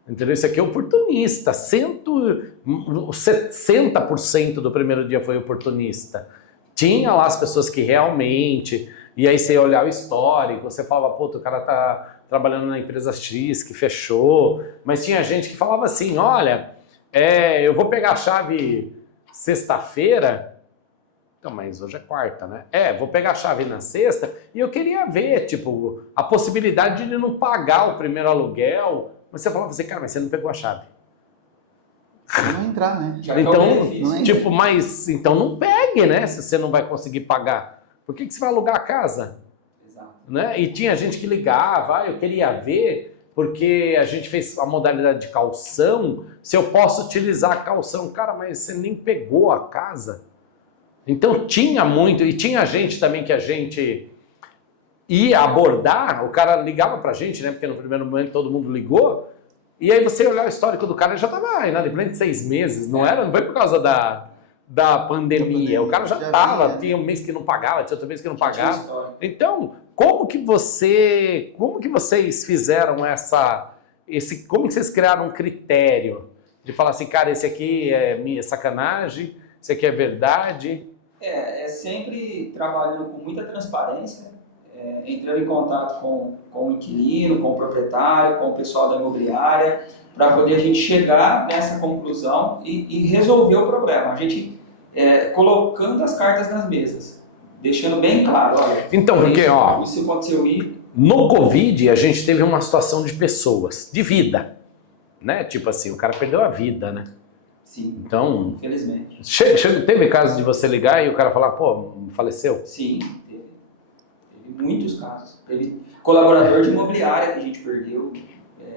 Entendeu? Isso aqui é oportunista. 60% do primeiro dia foi oportunista. Tinha lá as pessoas que realmente... E aí você ia olhar o histórico, você falava, pô, o cara tá trabalhando na empresa X, que fechou. Mas tinha gente que falava assim, olha, eu vou pegar a chave sexta-feira. Então, mas hoje é quarta, né? Vou pegar a chave na sexta e eu queria ver, tipo, a possibilidade de não pagar o primeiro aluguel. Mas você falava assim, cara, mas você não pegou a chave. Não entrar, né? Então, tipo, mas então não pegue, né? Se você não vai conseguir pagar. Por que você vai alugar a casa? Exato. Né? E tinha gente que ligava, eu queria ver, porque a gente fez a modalidade de caução, se eu posso utilizar a caução. Cara, mas você nem pegou a casa. Então tinha muito, e tinha gente também que a gente ia abordar, o cara ligava pra gente, né? Porque no primeiro momento todo mundo ligou, e aí você olhar o histórico do cara, ele já estava inadimplente 6 meses, não foi por causa da pandemia, o cara já estava, tinha um mês que não pagava, tinha outro mês que não pagava. Então, como que vocês fizeram como que vocês criaram um critério de falar assim, cara, esse aqui é minha sacanagem, esse aqui é verdade? É sempre trabalhando com muita transparência, entrando em contato com o inquilino, com o proprietário, com o pessoal da imobiliária, para poder a gente chegar nessa conclusão e resolver o problema. A gente colocando as cartas nas mesas, deixando bem claro, olha, então, porque, isso aconteceu no Covid a gente teve uma situação de pessoas, de vida, né? Tipo assim, o cara perdeu a vida, né? Sim, Então, infelizmente. teve caso de você ligar e o cara falar, pô, faleceu? Sim, teve muitos casos. Teve colaborador de imobiliária que a gente perdeu.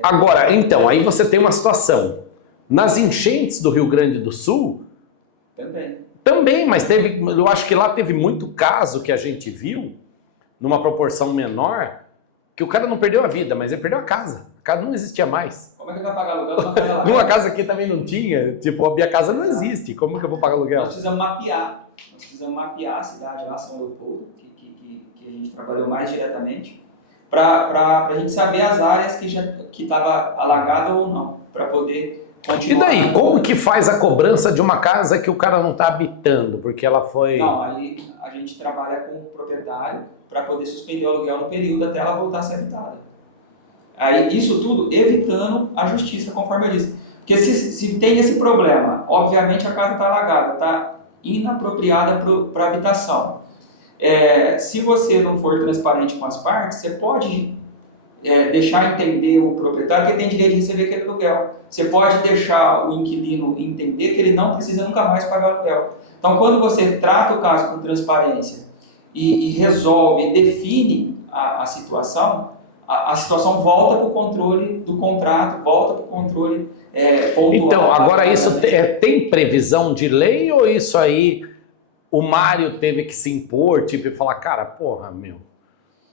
Agora, então, aí você tem uma situação. Nas enchentes do Rio Grande do Sul, também, mas eu acho que lá teve muito caso que a gente viu, numa proporção menor, que o cara não perdeu a vida, mas ele perdeu a casa. A casa não existia mais. Como é que ele vai pagar aluguel numa casa lá? Numa casa aqui também não tinha, tipo, a minha casa não existe, como que eu vou pagar aluguel? Nós precisamos mapear a cidade lá, São Leopoldo, que a gente trabalhou mais diretamente, para a gente saber as áreas que estava alagada ou não, para poder continuar. E daí, como que faz a cobrança de uma casa que o cara não está habitando, porque ela foi... Não, aí a gente trabalha com o proprietário para poder suspender o aluguel no período até ela voltar a ser habitada. Aí, isso tudo evitando a justiça, conforme eu disse. Porque se tem esse problema, obviamente a casa está alagada, está inapropriada para habitação. Se você não for transparente com as partes, você pode deixar entender o proprietário que ele tem direito de receber aquele aluguel. Você pode deixar o inquilino entender que ele não precisa nunca mais pagar aluguel. Então, quando você trata o caso com transparência e resolve, define a situação, a situação volta para o controle do contrato, volta para o controle pontual. Então, agora isso tem previsão de lei ou isso aí o Mário teve que se impor, tipo, e falar, cara, porra, meu,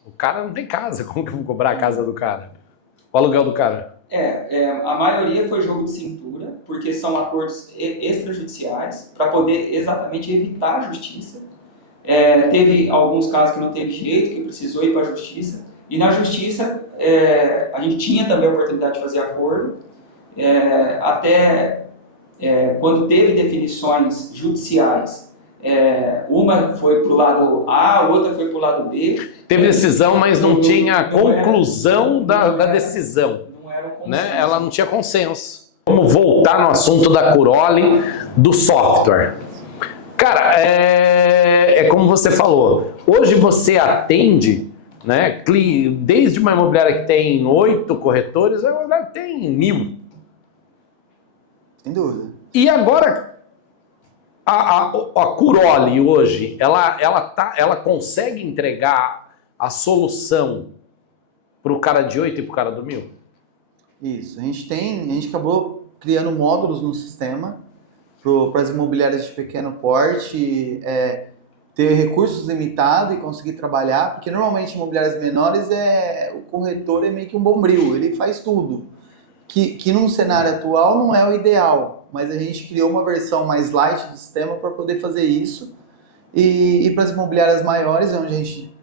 o cara não tem casa, como que eu vou cobrar a casa do cara? O aluguel do cara? A maioria foi jogo de cintura, porque são acordos extrajudiciais para poder exatamente evitar a justiça. Teve alguns casos que não teve jeito, que precisou ir para a justiça. E na justiça, a gente tinha também a oportunidade de fazer acordo, até quando teve definições judiciais, uma foi para o lado A, a outra foi para o lado B. Teve decisão, mas não tinha conclusão da decisão. Não era um consenso. Né? Ela não tinha consenso. Vamos voltar no assunto da Curoli, do software. Cara, como você falou, hoje você atende, né, desde uma imobiliária que tem 8 corretores, a imobiliária que tem 1.000. Sem dúvida. E agora, a Curoli hoje, ela consegue entregar a solução para o cara de 8 e para o cara do 1.000? Isso. A gente acabou criando módulos no sistema para as imobiliárias de pequeno porte ter recursos limitados e conseguir trabalhar, porque normalmente imobiliárias menores o corretor é meio que um bombril, ele faz tudo. Que num cenário atual não é o ideal, mas a gente criou uma versão mais light do sistema para poder fazer isso. E para as imobiliárias maiores, onde a gente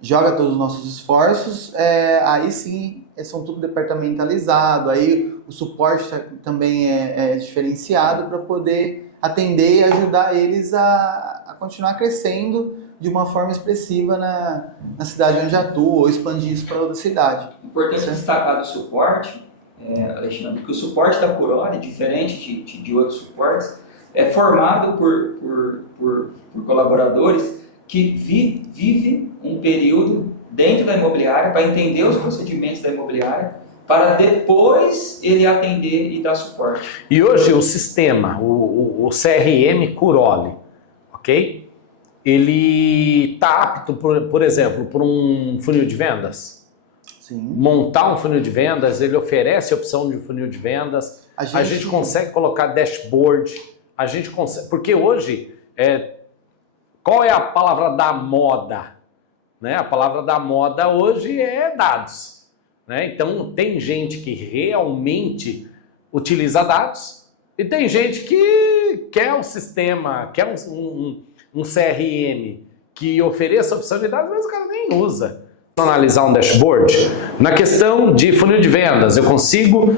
joga todos os nossos esforços, aí sim são tudo departamentalizado, aí o suporte também é diferenciado para poder atender e ajudar eles a continuar crescendo de uma forma expressiva na cidade onde atua, ou expandir isso para outra cidade. Importante destacar do suporte, Alexandre, que o suporte da Curoli, diferente de outros suportes, é formado por colaboradores que vivem um período dentro da imobiliária para entender os procedimentos da imobiliária, para depois ele atender e dar suporte. E hoje o sistema, o CRM Curoli, ok? Ele está apto, por exemplo, por um funil de vendas? Sim. Montar um funil de vendas, ele oferece a opção de funil de vendas, a gente consegue colocar dashboard, a gente consegue, porque hoje, qual é a palavra da moda? Né? A palavra da moda hoje é dados. Né? Então tem gente que realmente utiliza dados e tem gente que quer um sistema, quer um CRM que ofereça a opção de dados, mas o cara nem usa. Analisar um dashboard. Na questão de funil de vendas, eu consigo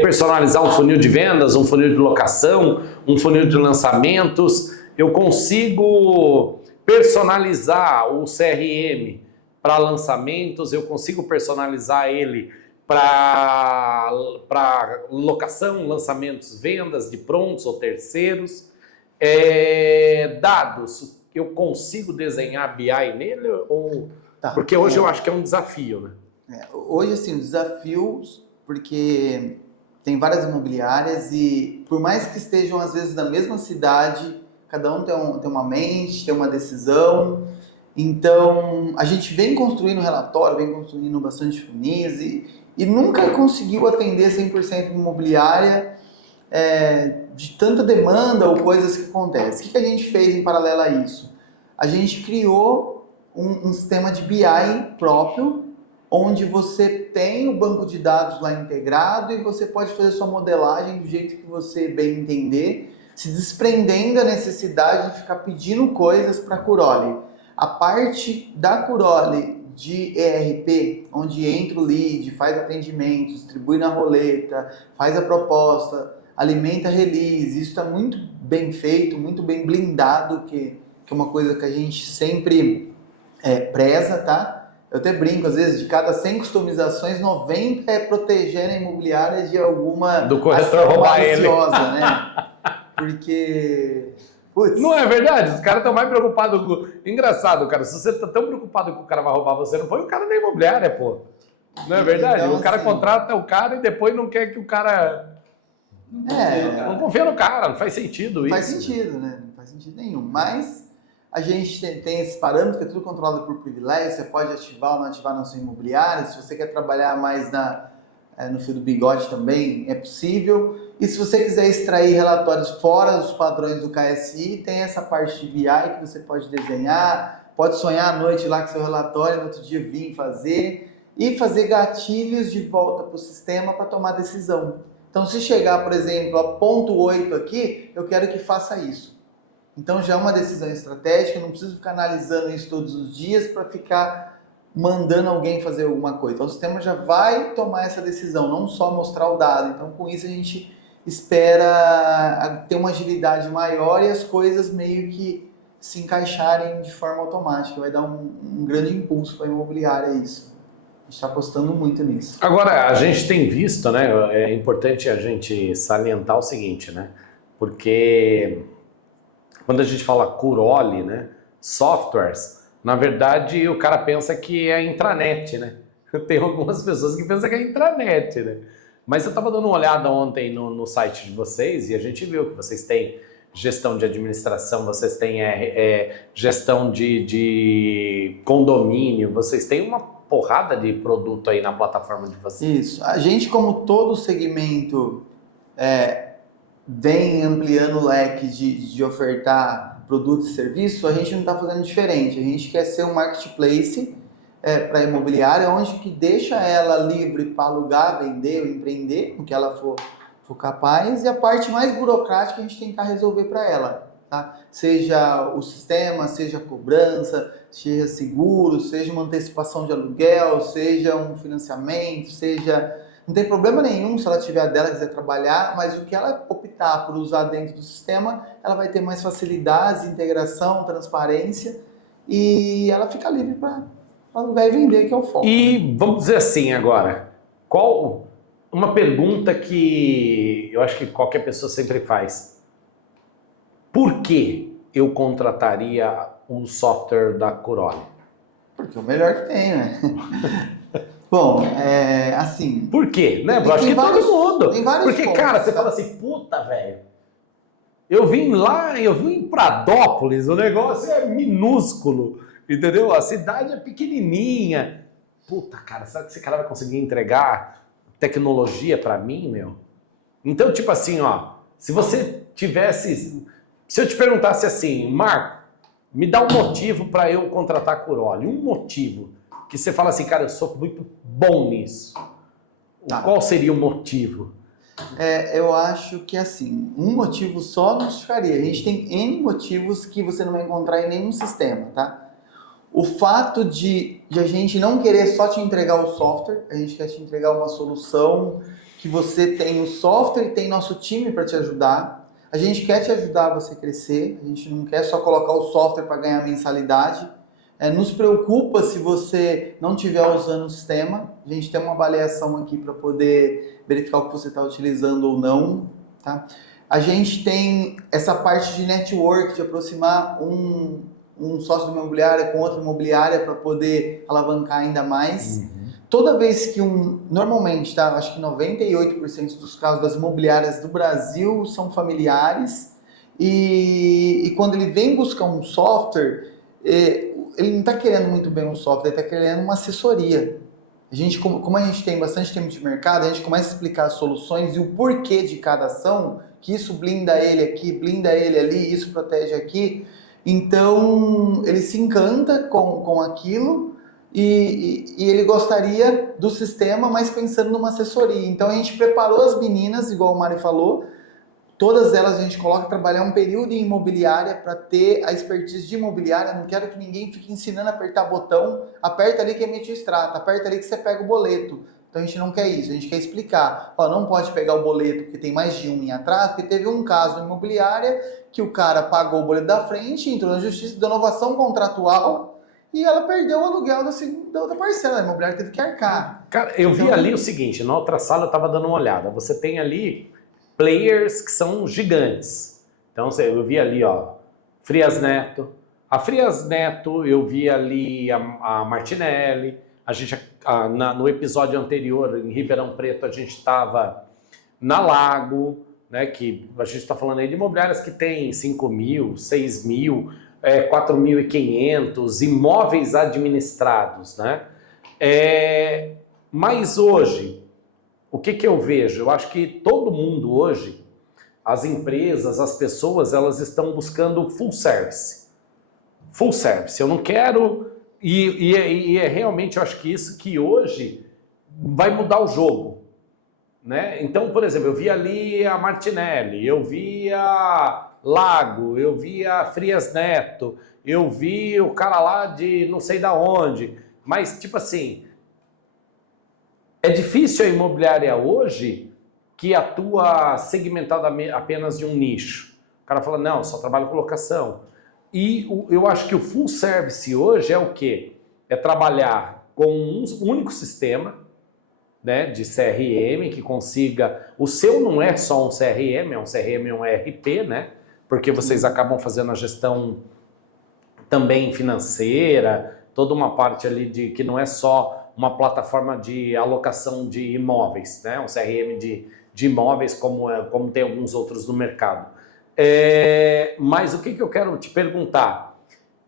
personalizar um funil de vendas, um funil de locação, um funil de lançamentos, eu consigo personalizar o CRM para lançamentos, eu consigo personalizar ele para locação, lançamentos, vendas de prontos ou terceiros. Dados, eu consigo desenhar BI nele? Porque hoje eu acho que é um desafio, né? Hoje, assim, o desafio, porque tem várias imobiliárias e por mais que estejam às vezes na mesma cidade, cada um tem uma mente, tem uma decisão. Então, a gente vem construindo relatório, vem construindo bastante funis e nunca conseguiu atender 100% imobiliária de tanta demanda ou coisas que acontecem. O que a gente fez em paralelo a isso? A gente criou um sistema de BI próprio, onde você tem o banco de dados lá integrado e você pode fazer sua modelagem do jeito que você bem entender, se desprendendo da necessidade de ficar pedindo coisas para a Curoli. A parte da Curoli de ERP, onde entra o lead, faz atendimento, distribui na roleta, faz a proposta, alimenta a release, isso está muito bem feito, muito bem blindado, que é uma coisa que a gente sempre preza, tá? Eu até brinco, às vezes, de cada 100 customizações, 90 é protegendo a imobiliária de alguma do corretor roubar maliciosa, ele. né? Porque... Putz. Não é verdade? Os caras estão mais preocupados com... Engraçado, cara. Se você está tão preocupado que o cara vai roubar você, não põe o cara na imobiliária, pô. Não é verdade? Então, o cara assim, contrata o cara e depois não quer que o cara... Não confia no cara, não faz sentido isso. Faz sentido, né? Não faz sentido nenhum. Mas a gente tem esse parâmetro que é tudo controlado por privilégio. Você pode ativar ou não ativar na sua imobiliária. Se você quer trabalhar mais no fio do bigode também, é possível. E se você quiser extrair relatórios fora dos padrões do KSI, tem essa parte de BI que você pode desenhar, pode sonhar à noite lá com seu relatório, no outro dia vir fazer, e fazer gatilhos de volta para o sistema para tomar decisão. Então, se chegar, por exemplo, a ponto 8 aqui, eu quero que faça isso. Então, já é uma decisão estratégica, eu não preciso ficar analisando isso todos os dias para ficar mandando alguém fazer alguma coisa. Então, o sistema já vai tomar essa decisão, não só mostrar o dado. Então, com isso, a gente espera ter uma agilidade maior e as coisas meio que se encaixarem de forma automática. Vai dar um grande impulso para a imobiliária isso. A gente está apostando muito nisso. Agora, a gente tem visto, né? É importante a gente salientar o seguinte, né? Porque quando a gente fala Curoli, né? Softwares, na verdade o cara pensa que é intranet, né? Tem algumas pessoas que pensam que é intranet, né? Mas eu estava dando uma olhada ontem no site de vocês e a gente viu que vocês têm gestão de administração, vocês têm gestão de condomínio, vocês têm uma porrada de produto aí na plataforma de vocês. Isso. A gente, como todo segmento vem ampliando o leque de ofertar produtos e serviços, a gente não está fazendo diferente. A gente quer ser um marketplace para a imobiliária, onde que deixa ela livre para alugar, vender ou empreender, o que ela for capaz, e a parte mais burocrática a gente tentar resolver para ela, tá? Seja o sistema, seja a cobrança, seja seguro, seja uma antecipação de aluguel, seja um financiamento, seja... Não tem problema nenhum se ela tiver a dela, quiser trabalhar, mas o que ela optar por usar dentro do sistema, ela vai ter mais facilidades, integração, transparência, e ela fica livre para alugar e vender, que é o foco. E vamos dizer assim agora, uma pergunta que eu acho que qualquer pessoa sempre faz. Por que eu contrataria um software da Curoli? Porque é o melhor que tem, né? Bom, assim... Por quê? Né? Eu acho que todo mundo. Tem vários Porque, pontos, cara, você tá? fala assim, puta, velho, eu vim em Pradópolis, o negócio é minúsculo, entendeu? A cidade é pequenininha. Puta, cara, será que esse cara vai conseguir entregar tecnologia pra mim, meu? Então, tipo assim, ó, se você tivesse... Se eu te perguntasse assim, Marco, me dá um motivo para eu contratar a Curoli, um motivo que você fala assim, cara, eu sou muito bom nisso. Tá. Qual seria o motivo? Eu acho que, assim, um motivo só não justificaria. A gente tem N motivos que você não vai encontrar em nenhum sistema, tá? O fato de a gente não querer só te entregar o software, a gente quer te entregar uma solução que você tem o software e tem nosso time para te ajudar. A gente quer te ajudar a você crescer, a gente não quer só colocar o software para ganhar mensalidade. Nos preocupa se você não estiver usando o sistema. A gente tem uma avaliação aqui para poder verificar o que você está utilizando ou não. Tá? A gente tem essa parte de network, de aproximar um sócio de uma imobiliária com outra imobiliária para poder alavancar ainda mais. toda vez que normalmente, tá? Acho que 98% dos casos das imobiliárias do Brasil são familiares e quando ele vem buscar um software, ele não está querendo muito bem um software, ele está querendo uma assessoria. A gente, como a gente tem bastante tempo de mercado, a gente começa a explicar as soluções e o porquê de cada ação, que isso blinda ele aqui, blinda ele ali, isso protege aqui. Então, ele se encanta com aquilo e ele gostaria do sistema, mas pensando numa assessoria. Então, a gente preparou as meninas, igual o Mari falou, todas elas a gente coloca trabalhar um período em imobiliária para ter a expertise de imobiliária. Não quero que ninguém fique ensinando a apertar botão, aperta ali que emite o extrato, aperta ali que você pega o boleto. Então a gente não quer isso, a gente quer explicar. Ó, não pode pegar o boleto porque tem mais de um em atraso, porque teve um caso na imobiliária que o cara pagou o boleto da frente, entrou na justiça, deu inovação contratual e ela perdeu o aluguel da outra parcela. A imobiliária teve que arcar. Cara, eu vi ali o seguinte, na outra sala eu estava dando uma olhada. Você tem ali players que são gigantes. Então eu vi ali, ó, Frias Neto. A Frias Neto, eu vi ali a Martinelli. A gente, no episódio anterior, em Ribeirão Preto, a gente estava na Lago, né, que a gente está falando aí de imobiliárias que tem 5 mil, 6 mil, 4.500 imóveis administrados, né? Mas hoje, o que eu vejo? Eu acho que todo mundo hoje, as empresas, as pessoas, elas estão buscando full service. Full service. Eu não quero... E realmente, eu acho que isso que hoje vai mudar o jogo, né? Então, por exemplo, eu vi ali a Martinelli, eu vi a Lago, eu vi a Frias Neto, eu vi o cara lá de não sei da onde, mas tipo assim, é difícil a imobiliária hoje que atua segmentada apenas de um nicho. O cara fala, não, só trabalho com locação. E eu acho que o full service hoje é o quê? É trabalhar com um único sistema, né, de CRM que consiga... O seu não é só um CRM, é um CRM e um ERP, né? Porque vocês acabam fazendo a gestão também financeira, toda uma parte ali de que não é só uma plataforma de alocação de imóveis, né? Um CRM de imóveis como tem alguns outros no mercado. Mas o que eu quero te perguntar?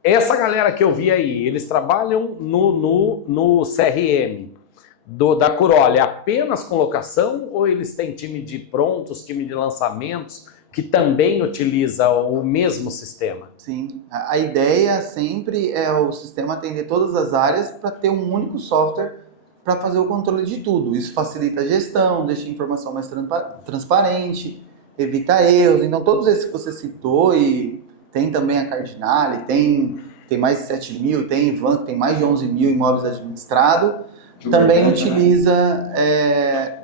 Essa galera que eu vi aí, eles trabalham no CRM da Curoli apenas com locação ou eles têm time de prontos, time de lançamentos que também utiliza o mesmo sistema? Sim, a ideia sempre é o sistema atender todas as áreas para ter um único software para fazer o controle de tudo. Isso facilita a gestão, deixa a informação mais transparente, evita erros. Então todos esses que você citou, e tem também a Cardinale, tem mais de 7 mil, tem Ivan, que tem mais de 11 mil imóveis administrados, também utiliza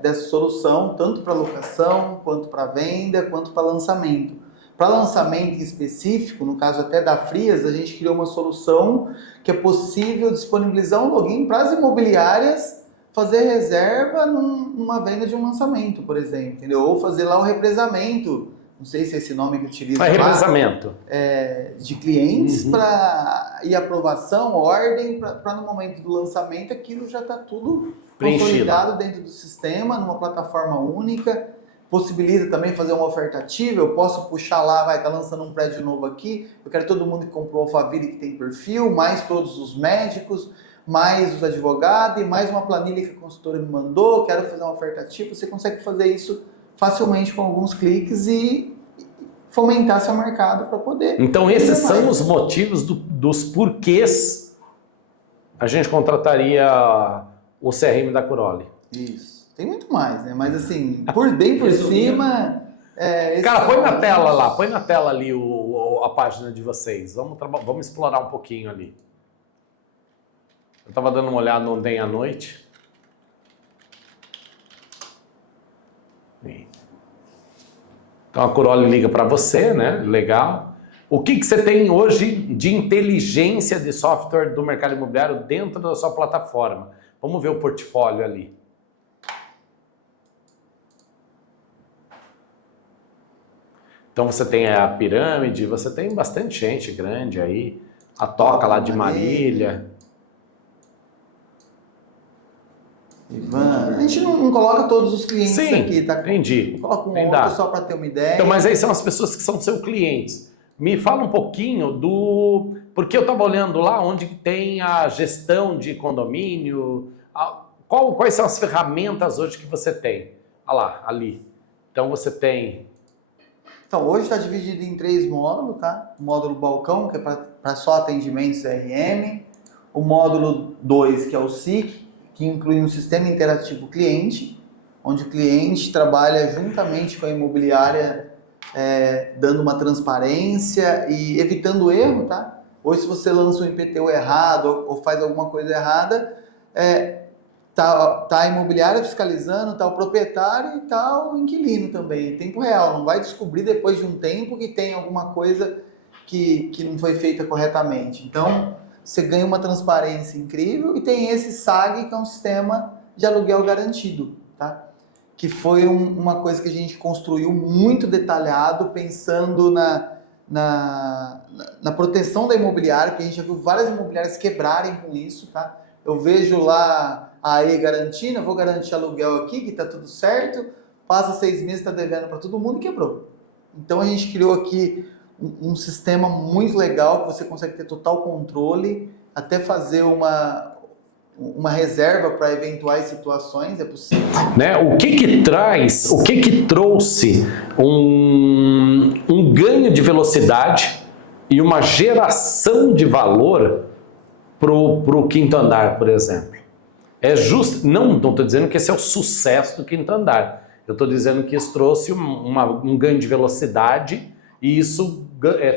dessa solução tanto para locação, quanto para venda, quanto para lançamento. Para lançamento em específico, no caso até da Frias, a gente criou uma solução que é possível disponibilizar um login para as imobiliárias fazer reserva numa venda de um lançamento, por exemplo, entendeu? Ou fazer lá o represamento, não sei se é esse nome que utiliza lá, represamento de clientes e aprovação, ordem, para no momento do lançamento aquilo já está tudo consolidado dentro do sistema, numa plataforma única. Possibilita também fazer uma oferta ativa, eu posso puxar lá, tá lançando um prédio novo aqui, eu quero todo mundo que comprou Alphaville que tem perfil, mais todos os médicos, mais os advogados e mais uma planilha que a consultora me mandou, quero fazer uma oferta ativa. Você consegue fazer isso facilmente com alguns cliques e fomentar seu mercado para poder... Então esses são os motivos dos porquês a gente contrataria o CRM da Curoli. Isso. Tem muito mais, né? Mas assim, por cima... Cara, põe na tela lá, põe na tela ali a página de vocês. Vamos explorar um pouquinho ali. Eu estava dando uma olhada ontem à noite. Então a Curoli liga para você, né? Legal. O que você tem hoje de inteligência de software do mercado imobiliário dentro da sua plataforma? Vamos ver o portfólio ali. Então você tem a Pirâmide, você tem bastante gente grande aí. A Toca lá de Marília. Ivan. A gente não coloca todos os clientes Sim, aqui, tá? entendi. Coloca um Nem outro dá. só para ter uma ideia. Então, mas aí são as pessoas que são seus clientes. Me fala um pouquinho do... Porque eu estava olhando lá onde tem a gestão de condomínio. Quais são as ferramentas hoje que você tem? Olha lá, ali. Então você tem... Então, hoje está dividido em 3 módulos, tá? O módulo balcão, que é para só atendimentos RM. O módulo 2, que é o SIC, que inclui um sistema interativo cliente, onde o cliente trabalha juntamente com a imobiliária, dando uma transparência e evitando erro, tá? Hoje, se você lança um IPTU errado ou faz alguma coisa errada, tá a imobiliária fiscalizando, tá o proprietário e tá o inquilino também, em tempo real. Não vai descobrir depois de um tempo que tem alguma coisa que não foi feita corretamente. Então, você ganha uma transparência incrível e tem esse SAG, que é um sistema de aluguel garantido, tá? Que foi uma coisa que a gente construiu muito detalhado, pensando na proteção da imobiliária, porque a gente já viu várias imobiliárias quebrarem com isso, tá? Eu vejo lá a AE garantindo, eu vou garantir aluguel aqui, que tá tudo certo, passa 6 meses, tá devendo para todo mundo e quebrou. Então a gente criou aqui um sistema muito legal, que você consegue ter total controle, até fazer uma reserva para eventuais situações, é possível. Né? O que trouxe um ganho de velocidade e uma geração de valor para o quinto andar, por exemplo? Não estou dizendo que esse é o sucesso do quinto andar. Eu estou dizendo que isso trouxe um ganho de velocidade e isso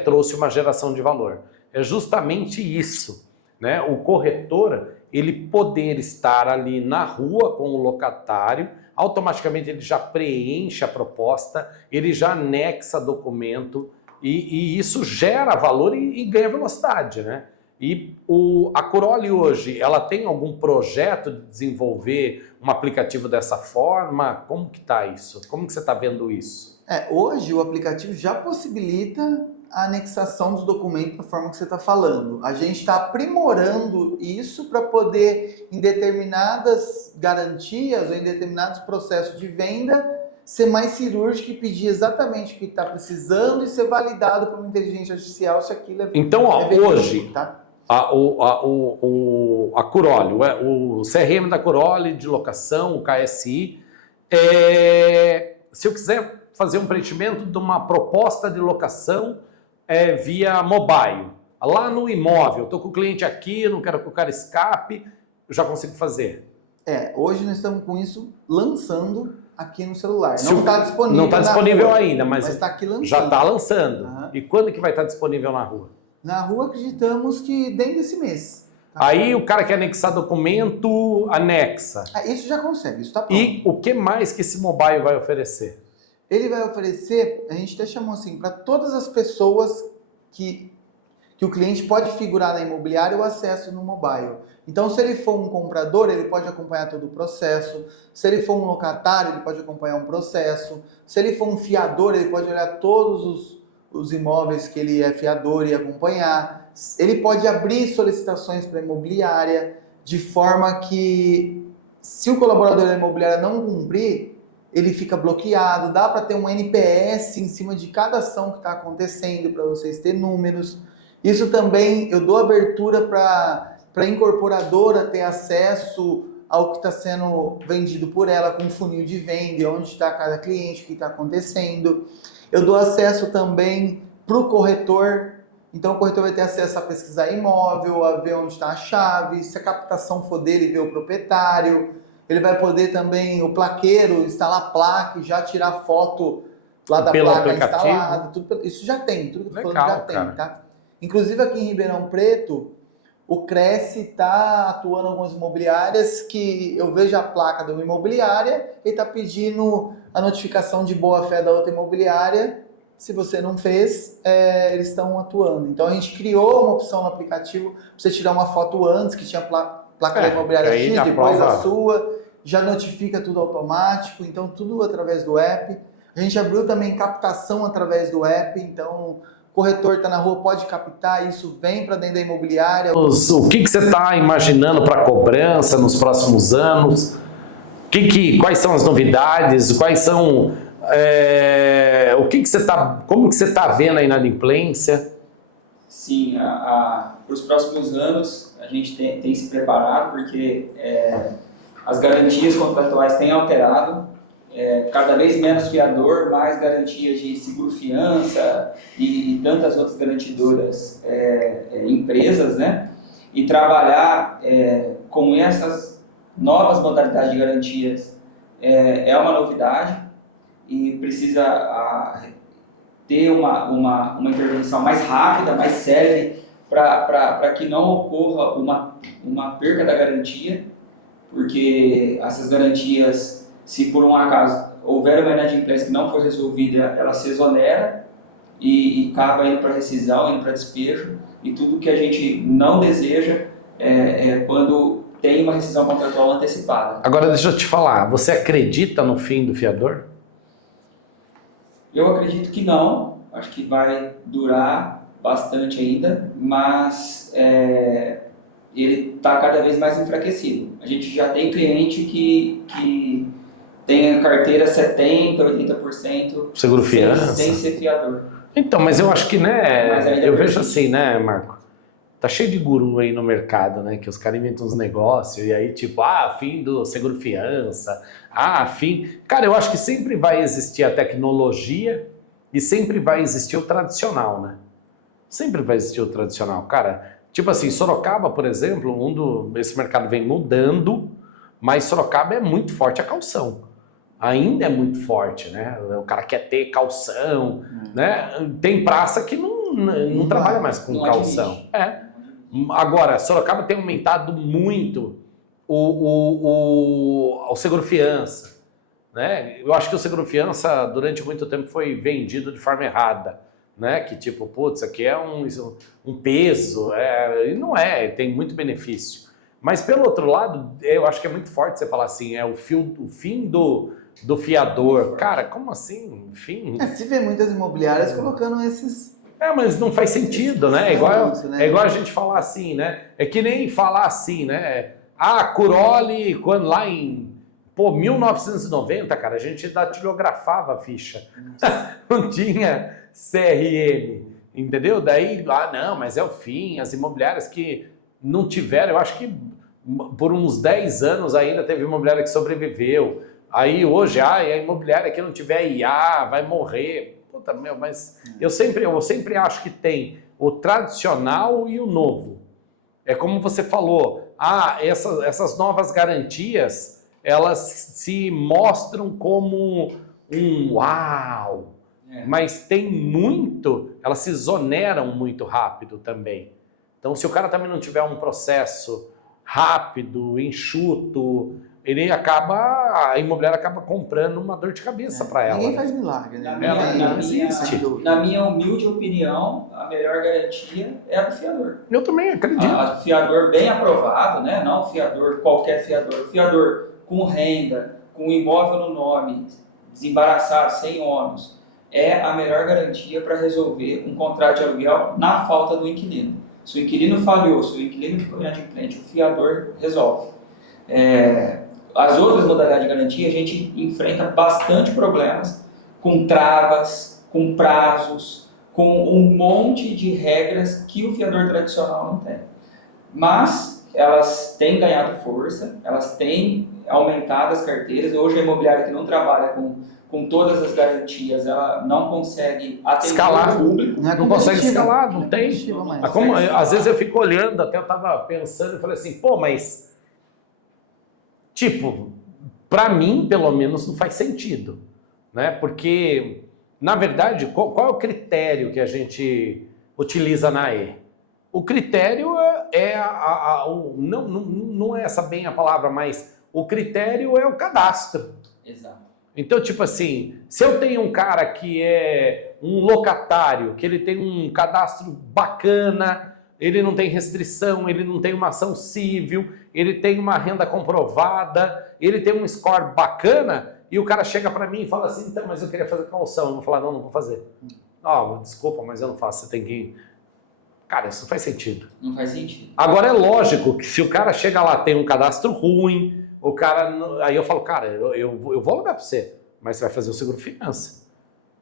trouxe uma geração de valor. É justamente isso, né? O corretor, ele poder estar ali na rua com o locatário, automaticamente ele já preenche a proposta, ele já anexa documento e isso gera valor e ganha velocidade, né? E a Curoli hoje, ela tem algum projeto de desenvolver um aplicativo dessa forma? Como que está isso? Como que você está vendo isso? Hoje o aplicativo já possibilita a anexação dos documentos da forma que você está falando. A gente está aprimorando isso para poder, em determinadas garantias ou em determinados processos de venda, ser mais cirúrgico e pedir exatamente o que está precisando e ser validado por uma inteligência artificial se aquilo é... Então, hoje... Tá? A Curoli, o CRM da Curoli de locação, o KSI, se eu quiser fazer um preenchimento de uma proposta de locação via mobile, lá no imóvel, estou com o cliente aqui, não quero que o cara escape, eu já consigo fazer. Hoje nós estamos com isso lançando aqui no celular. Não está disponível. Não está disponível ainda, mas está aqui lançando. Já está lançando. Uhum. E quando que vai estar disponível na rua? Na rua acreditamos que dentro desse mês. Tá? Aí o cara quer anexar documento, anexa. Isso já consegue, isso está pronto. E o que mais que esse mobile vai oferecer? Ele vai oferecer, a gente até chamou assim, para todas as pessoas que o cliente pode figurar na imobiliária o acesso no mobile. Então, se ele for um comprador, ele pode acompanhar todo o processo. Se ele for um locatário, ele pode acompanhar um processo. Se ele for um fiador, ele pode olhar todos os imóveis que ele é fiador e acompanhar. Ele pode abrir solicitações para a imobiliária de forma que, se o colaborador da imobiliária não cumprir, ele fica bloqueado. Dá para ter um NPS em cima de cada ação que está acontecendo, para vocês terem números. Isso também eu dou abertura para a incorporadora ter acesso ao que está sendo vendido por ela, com um funil de venda, onde está cada cliente, o que está acontecendo. Eu dou acesso também para o corretor, então o corretor vai ter acesso a pesquisar imóvel, a ver onde está a chave, se a captação for dele, ver o proprietário. Ele vai poder também, o plaqueiro, instalar a placa e já tirar foto lá da Pelo placa aplicativo. instalada. Isso já tem, tudo que eu tô falando já Cara. tem, tá? Inclusive aqui em Ribeirão Preto, o Cresce está atuando em algumas imobiliárias que eu vejo a placa de uma imobiliária e está pedindo a notificação de boa-fé da outra imobiliária. Se você não fez, eles estão atuando. Então a gente criou uma opção no aplicativo para você tirar uma foto antes, que tinha placa da imobiliária aí X, depois prova... a sua, já notifica tudo automático, então tudo através do app. A gente abriu também captação através do app, então o corretor está na rua, pode captar, isso vem para dentro da imobiliária. O que você está imaginando para cobrança nos próximos anos? Quais são as novidades? Quais são... como que você está vendo a inadimplência? Sim, para os próximos anos a gente tem se preparado porque as garantias contratuais têm alterado, cada vez menos fiador, mais garantias de seguro-fiança e tantas outras garantidoras empresas, né? E trabalhar com essas novas modalidades de garantias é uma novidade e precisa ter uma intervenção mais rápida, mais célere, para que não ocorra uma perca da garantia, porque essas garantias, se por um acaso houver uma inadimplência que não foi resolvida, ela se exonera e acaba indo para rescisão, indo para despejo, e tudo que a gente não deseja quando tem uma rescisão contratual antecipada. Agora deixa eu te falar, você acredita no fim do fiador? Eu acredito que não, acho que vai durar bastante ainda, mas ele está cada vez mais enfraquecido. A gente já tem cliente que tem a carteira 70%, 80% Seguro-fiança. sem ser fiador. Então, mas eu acho que, né, eu vejo persiste. assim, né, Marco? Tá cheio de guru aí no mercado, né, que os caras inventam uns negócios e aí tipo, fim do seguro-fiança, fim... Cara, eu acho que sempre vai existir a tecnologia e sempre vai existir o tradicional, né? Sempre vai existir o tradicional. Cara, tipo assim, Sorocaba, por exemplo, esse mercado vem mudando, mas Sorocaba é muito forte a calção. Ainda é muito forte, né? O cara quer ter calção, né? Tem praça que não trabalha mais com calção. Agora, Sorocaba tem aumentado muito o seguro-fiança, né? Eu acho que o seguro-fiança durante muito tempo foi vendido de forma errada, né? Que tipo, putz, aqui é um peso, e não tem muito benefício. Mas pelo outro lado, eu acho que é muito forte você falar assim, o fim do fiador. Cara, como assim? Fim? Se vê muitas imobiliárias colocando esses... Mas não faz sentido, né? É igual a gente falar assim, né? É que nem falar assim, né? Curoli, quando lá em 1990, cara, a gente datilografava a ficha. Não tinha CRM, entendeu? Daí, não, mas é o fim. As imobiliárias que não tiveram, eu acho que por uns 10 anos ainda teve imobiliária que sobreviveu. Aí hoje, a imobiliária que não tiver IA vai morrer. Puta, mas eu sempre acho que tem o tradicional e o novo. É como você falou, essas novas garantias, elas se mostram como um uau, mas tem muito, elas se exoneram muito rápido também. Então, se o cara também não tiver um processo rápido, enxuto, a imobiliária acaba comprando uma dor de cabeça para ela. Ninguém faz milagre, né? Na minha humilde opinião, a melhor garantia é a do fiador. Eu também acredito. A do fiador bem aprovado, né? Não qualquer fiador. Fiador com renda, com imóvel no nome, desembaraçado, sem ônus, é a melhor garantia para resolver um contrato de aluguel na falta do inquilino. Se o inquilino falhou, se o inquilino ficou inadimplente, o fiador resolve. As outras modalidades de garantia, a gente enfrenta bastante problemas com travas, com prazos, com um monte de regras que o fiador tradicional não tem. Mas elas têm ganhado força, elas têm aumentado as carteiras. Hoje a imobiliária que não trabalha com todas as garantias, ela não consegue atender escalar o público. Não consegue escalar, não tem. Às vezes eu fico olhando, até eu estava pensando e falei assim, mas... Tipo, para mim, pelo menos, não faz sentido, né? Porque, na verdade, qual é o critério que a gente utiliza na E? O critério não é essa bem a palavra, mas o critério é o cadastro. Exato. Então, tipo assim, se eu tenho um cara que é um locatário, que ele tem um cadastro bacana, ele não tem restrição, ele não tem uma ação civil, ele tem uma renda comprovada, ele tem um score bacana, e o cara chega para mim e fala assim, então, mas eu queria fazer calção. Eu vou falar, não vou fazer. Desculpa, mas eu não faço, você tem que ir. Cara, isso não faz sentido. Não faz sentido. Agora é lógico que se o cara chega lá, tem um cadastro ruim, O cara, aí eu falo, cara, eu vou alugar para você, mas você vai fazer o seguro fiança.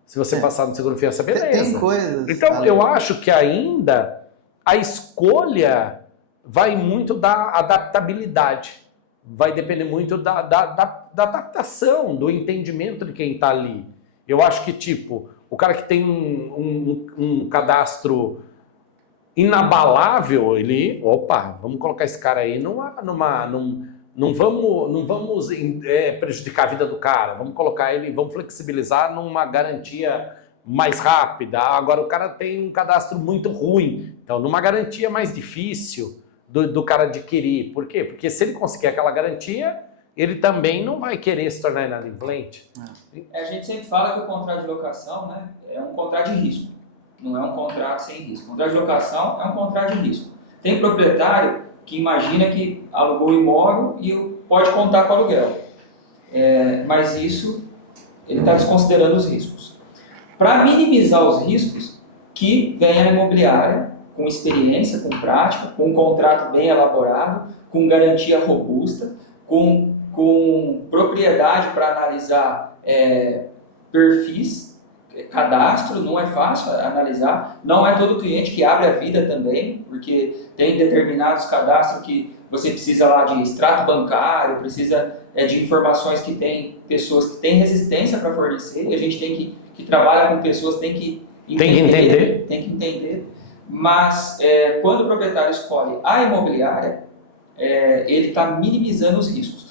Se você passar no seguro fiança, beleza. Tem coisas. Então, eu acho que ainda a escolha vai muito da adaptabilidade. Vai depender muito da adaptação, do entendimento de quem está ali. Eu acho que, tipo, o cara que tem um cadastro inabalável, ele, opa, vamos colocar esse cara aí não vamos prejudicar a vida do cara, vamos colocar ele, vamos flexibilizar numa garantia mais rápida. Agora o cara tem um cadastro muito ruim, então numa garantia mais difícil do cara adquirir. Por quê? Porque se ele conseguir aquela garantia, ele também não vai querer se tornar inadimplente. A gente sempre fala que o contrato de locação, né, é um contrato de risco, não é um contrato sem risco. O contrato de locação é um contrato de risco. Tem proprietário que imagina que alugou o imóvel e pode contar com o aluguel. Mas isso, ele está desconsiderando os riscos. Para minimizar os riscos, que venha a imobiliária com experiência, com prática, com um contrato bem elaborado, com garantia robusta, com propriedade para analisar perfis, cadastro, não é fácil analisar, não é todo cliente que abre a vida também, porque tem determinados cadastros que você precisa lá de extrato bancário, precisa de informações que tem pessoas que têm resistência para fornecer, e a gente tem que trabalhar com pessoas, tem que entender, mas quando o proprietário escolhe a imobiliária, ele está minimizando os riscos.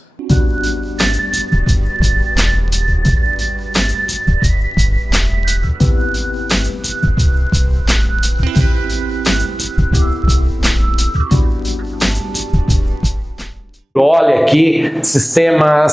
Olha aqui, sistema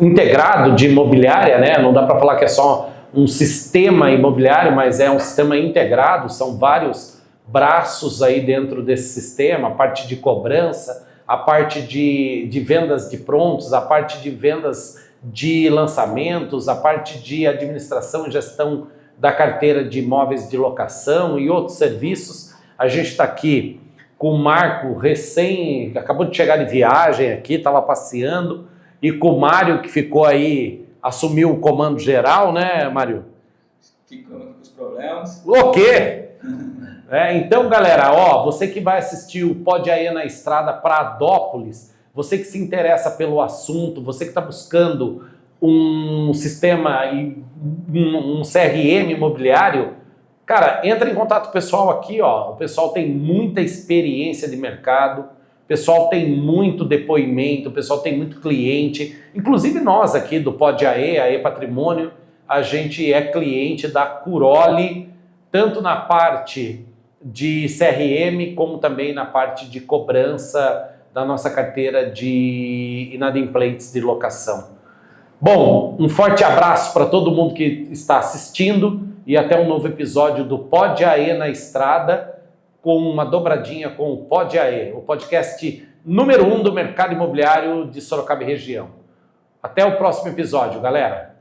integrado de imobiliária, né? Não dá para falar que é só um sistema imobiliário, mas é um sistema integrado, são vários braços aí dentro desse sistema, a parte de cobrança, a parte de vendas de prontos, a parte de vendas de lançamentos, a parte de administração e gestão da carteira de imóveis de locação e outros serviços. A gente está aqui com o Marco, acabou de chegar de viagem aqui, estava passeando, e com o Mário, que ficou aí, assumiu o comando geral, né, Mário? Ficamos com os problemas. O quê? Então, galera, você que vai assistir o Pode Aê na Estrada para Adópolis, você que se interessa pelo assunto, você que está buscando um sistema, um CRM imobiliário, cara, entra em contato com o pessoal aqui, o pessoal tem muita experiência de mercado, o pessoal tem muito depoimento, o pessoal tem muito cliente, inclusive nós aqui do Pode Aê Patrimônio, a gente é cliente da Curoli, tanto na parte de CRM, como também na parte de cobrança da nossa carteira de inadimplentes de locação. Bom, um forte abraço para todo mundo que está assistindo e até um novo episódio do Pode Aê na Estrada, com uma dobradinha com o Pode Aê, o podcast número 1 do mercado imobiliário de Sorocaba e região. Até o próximo episódio, galera!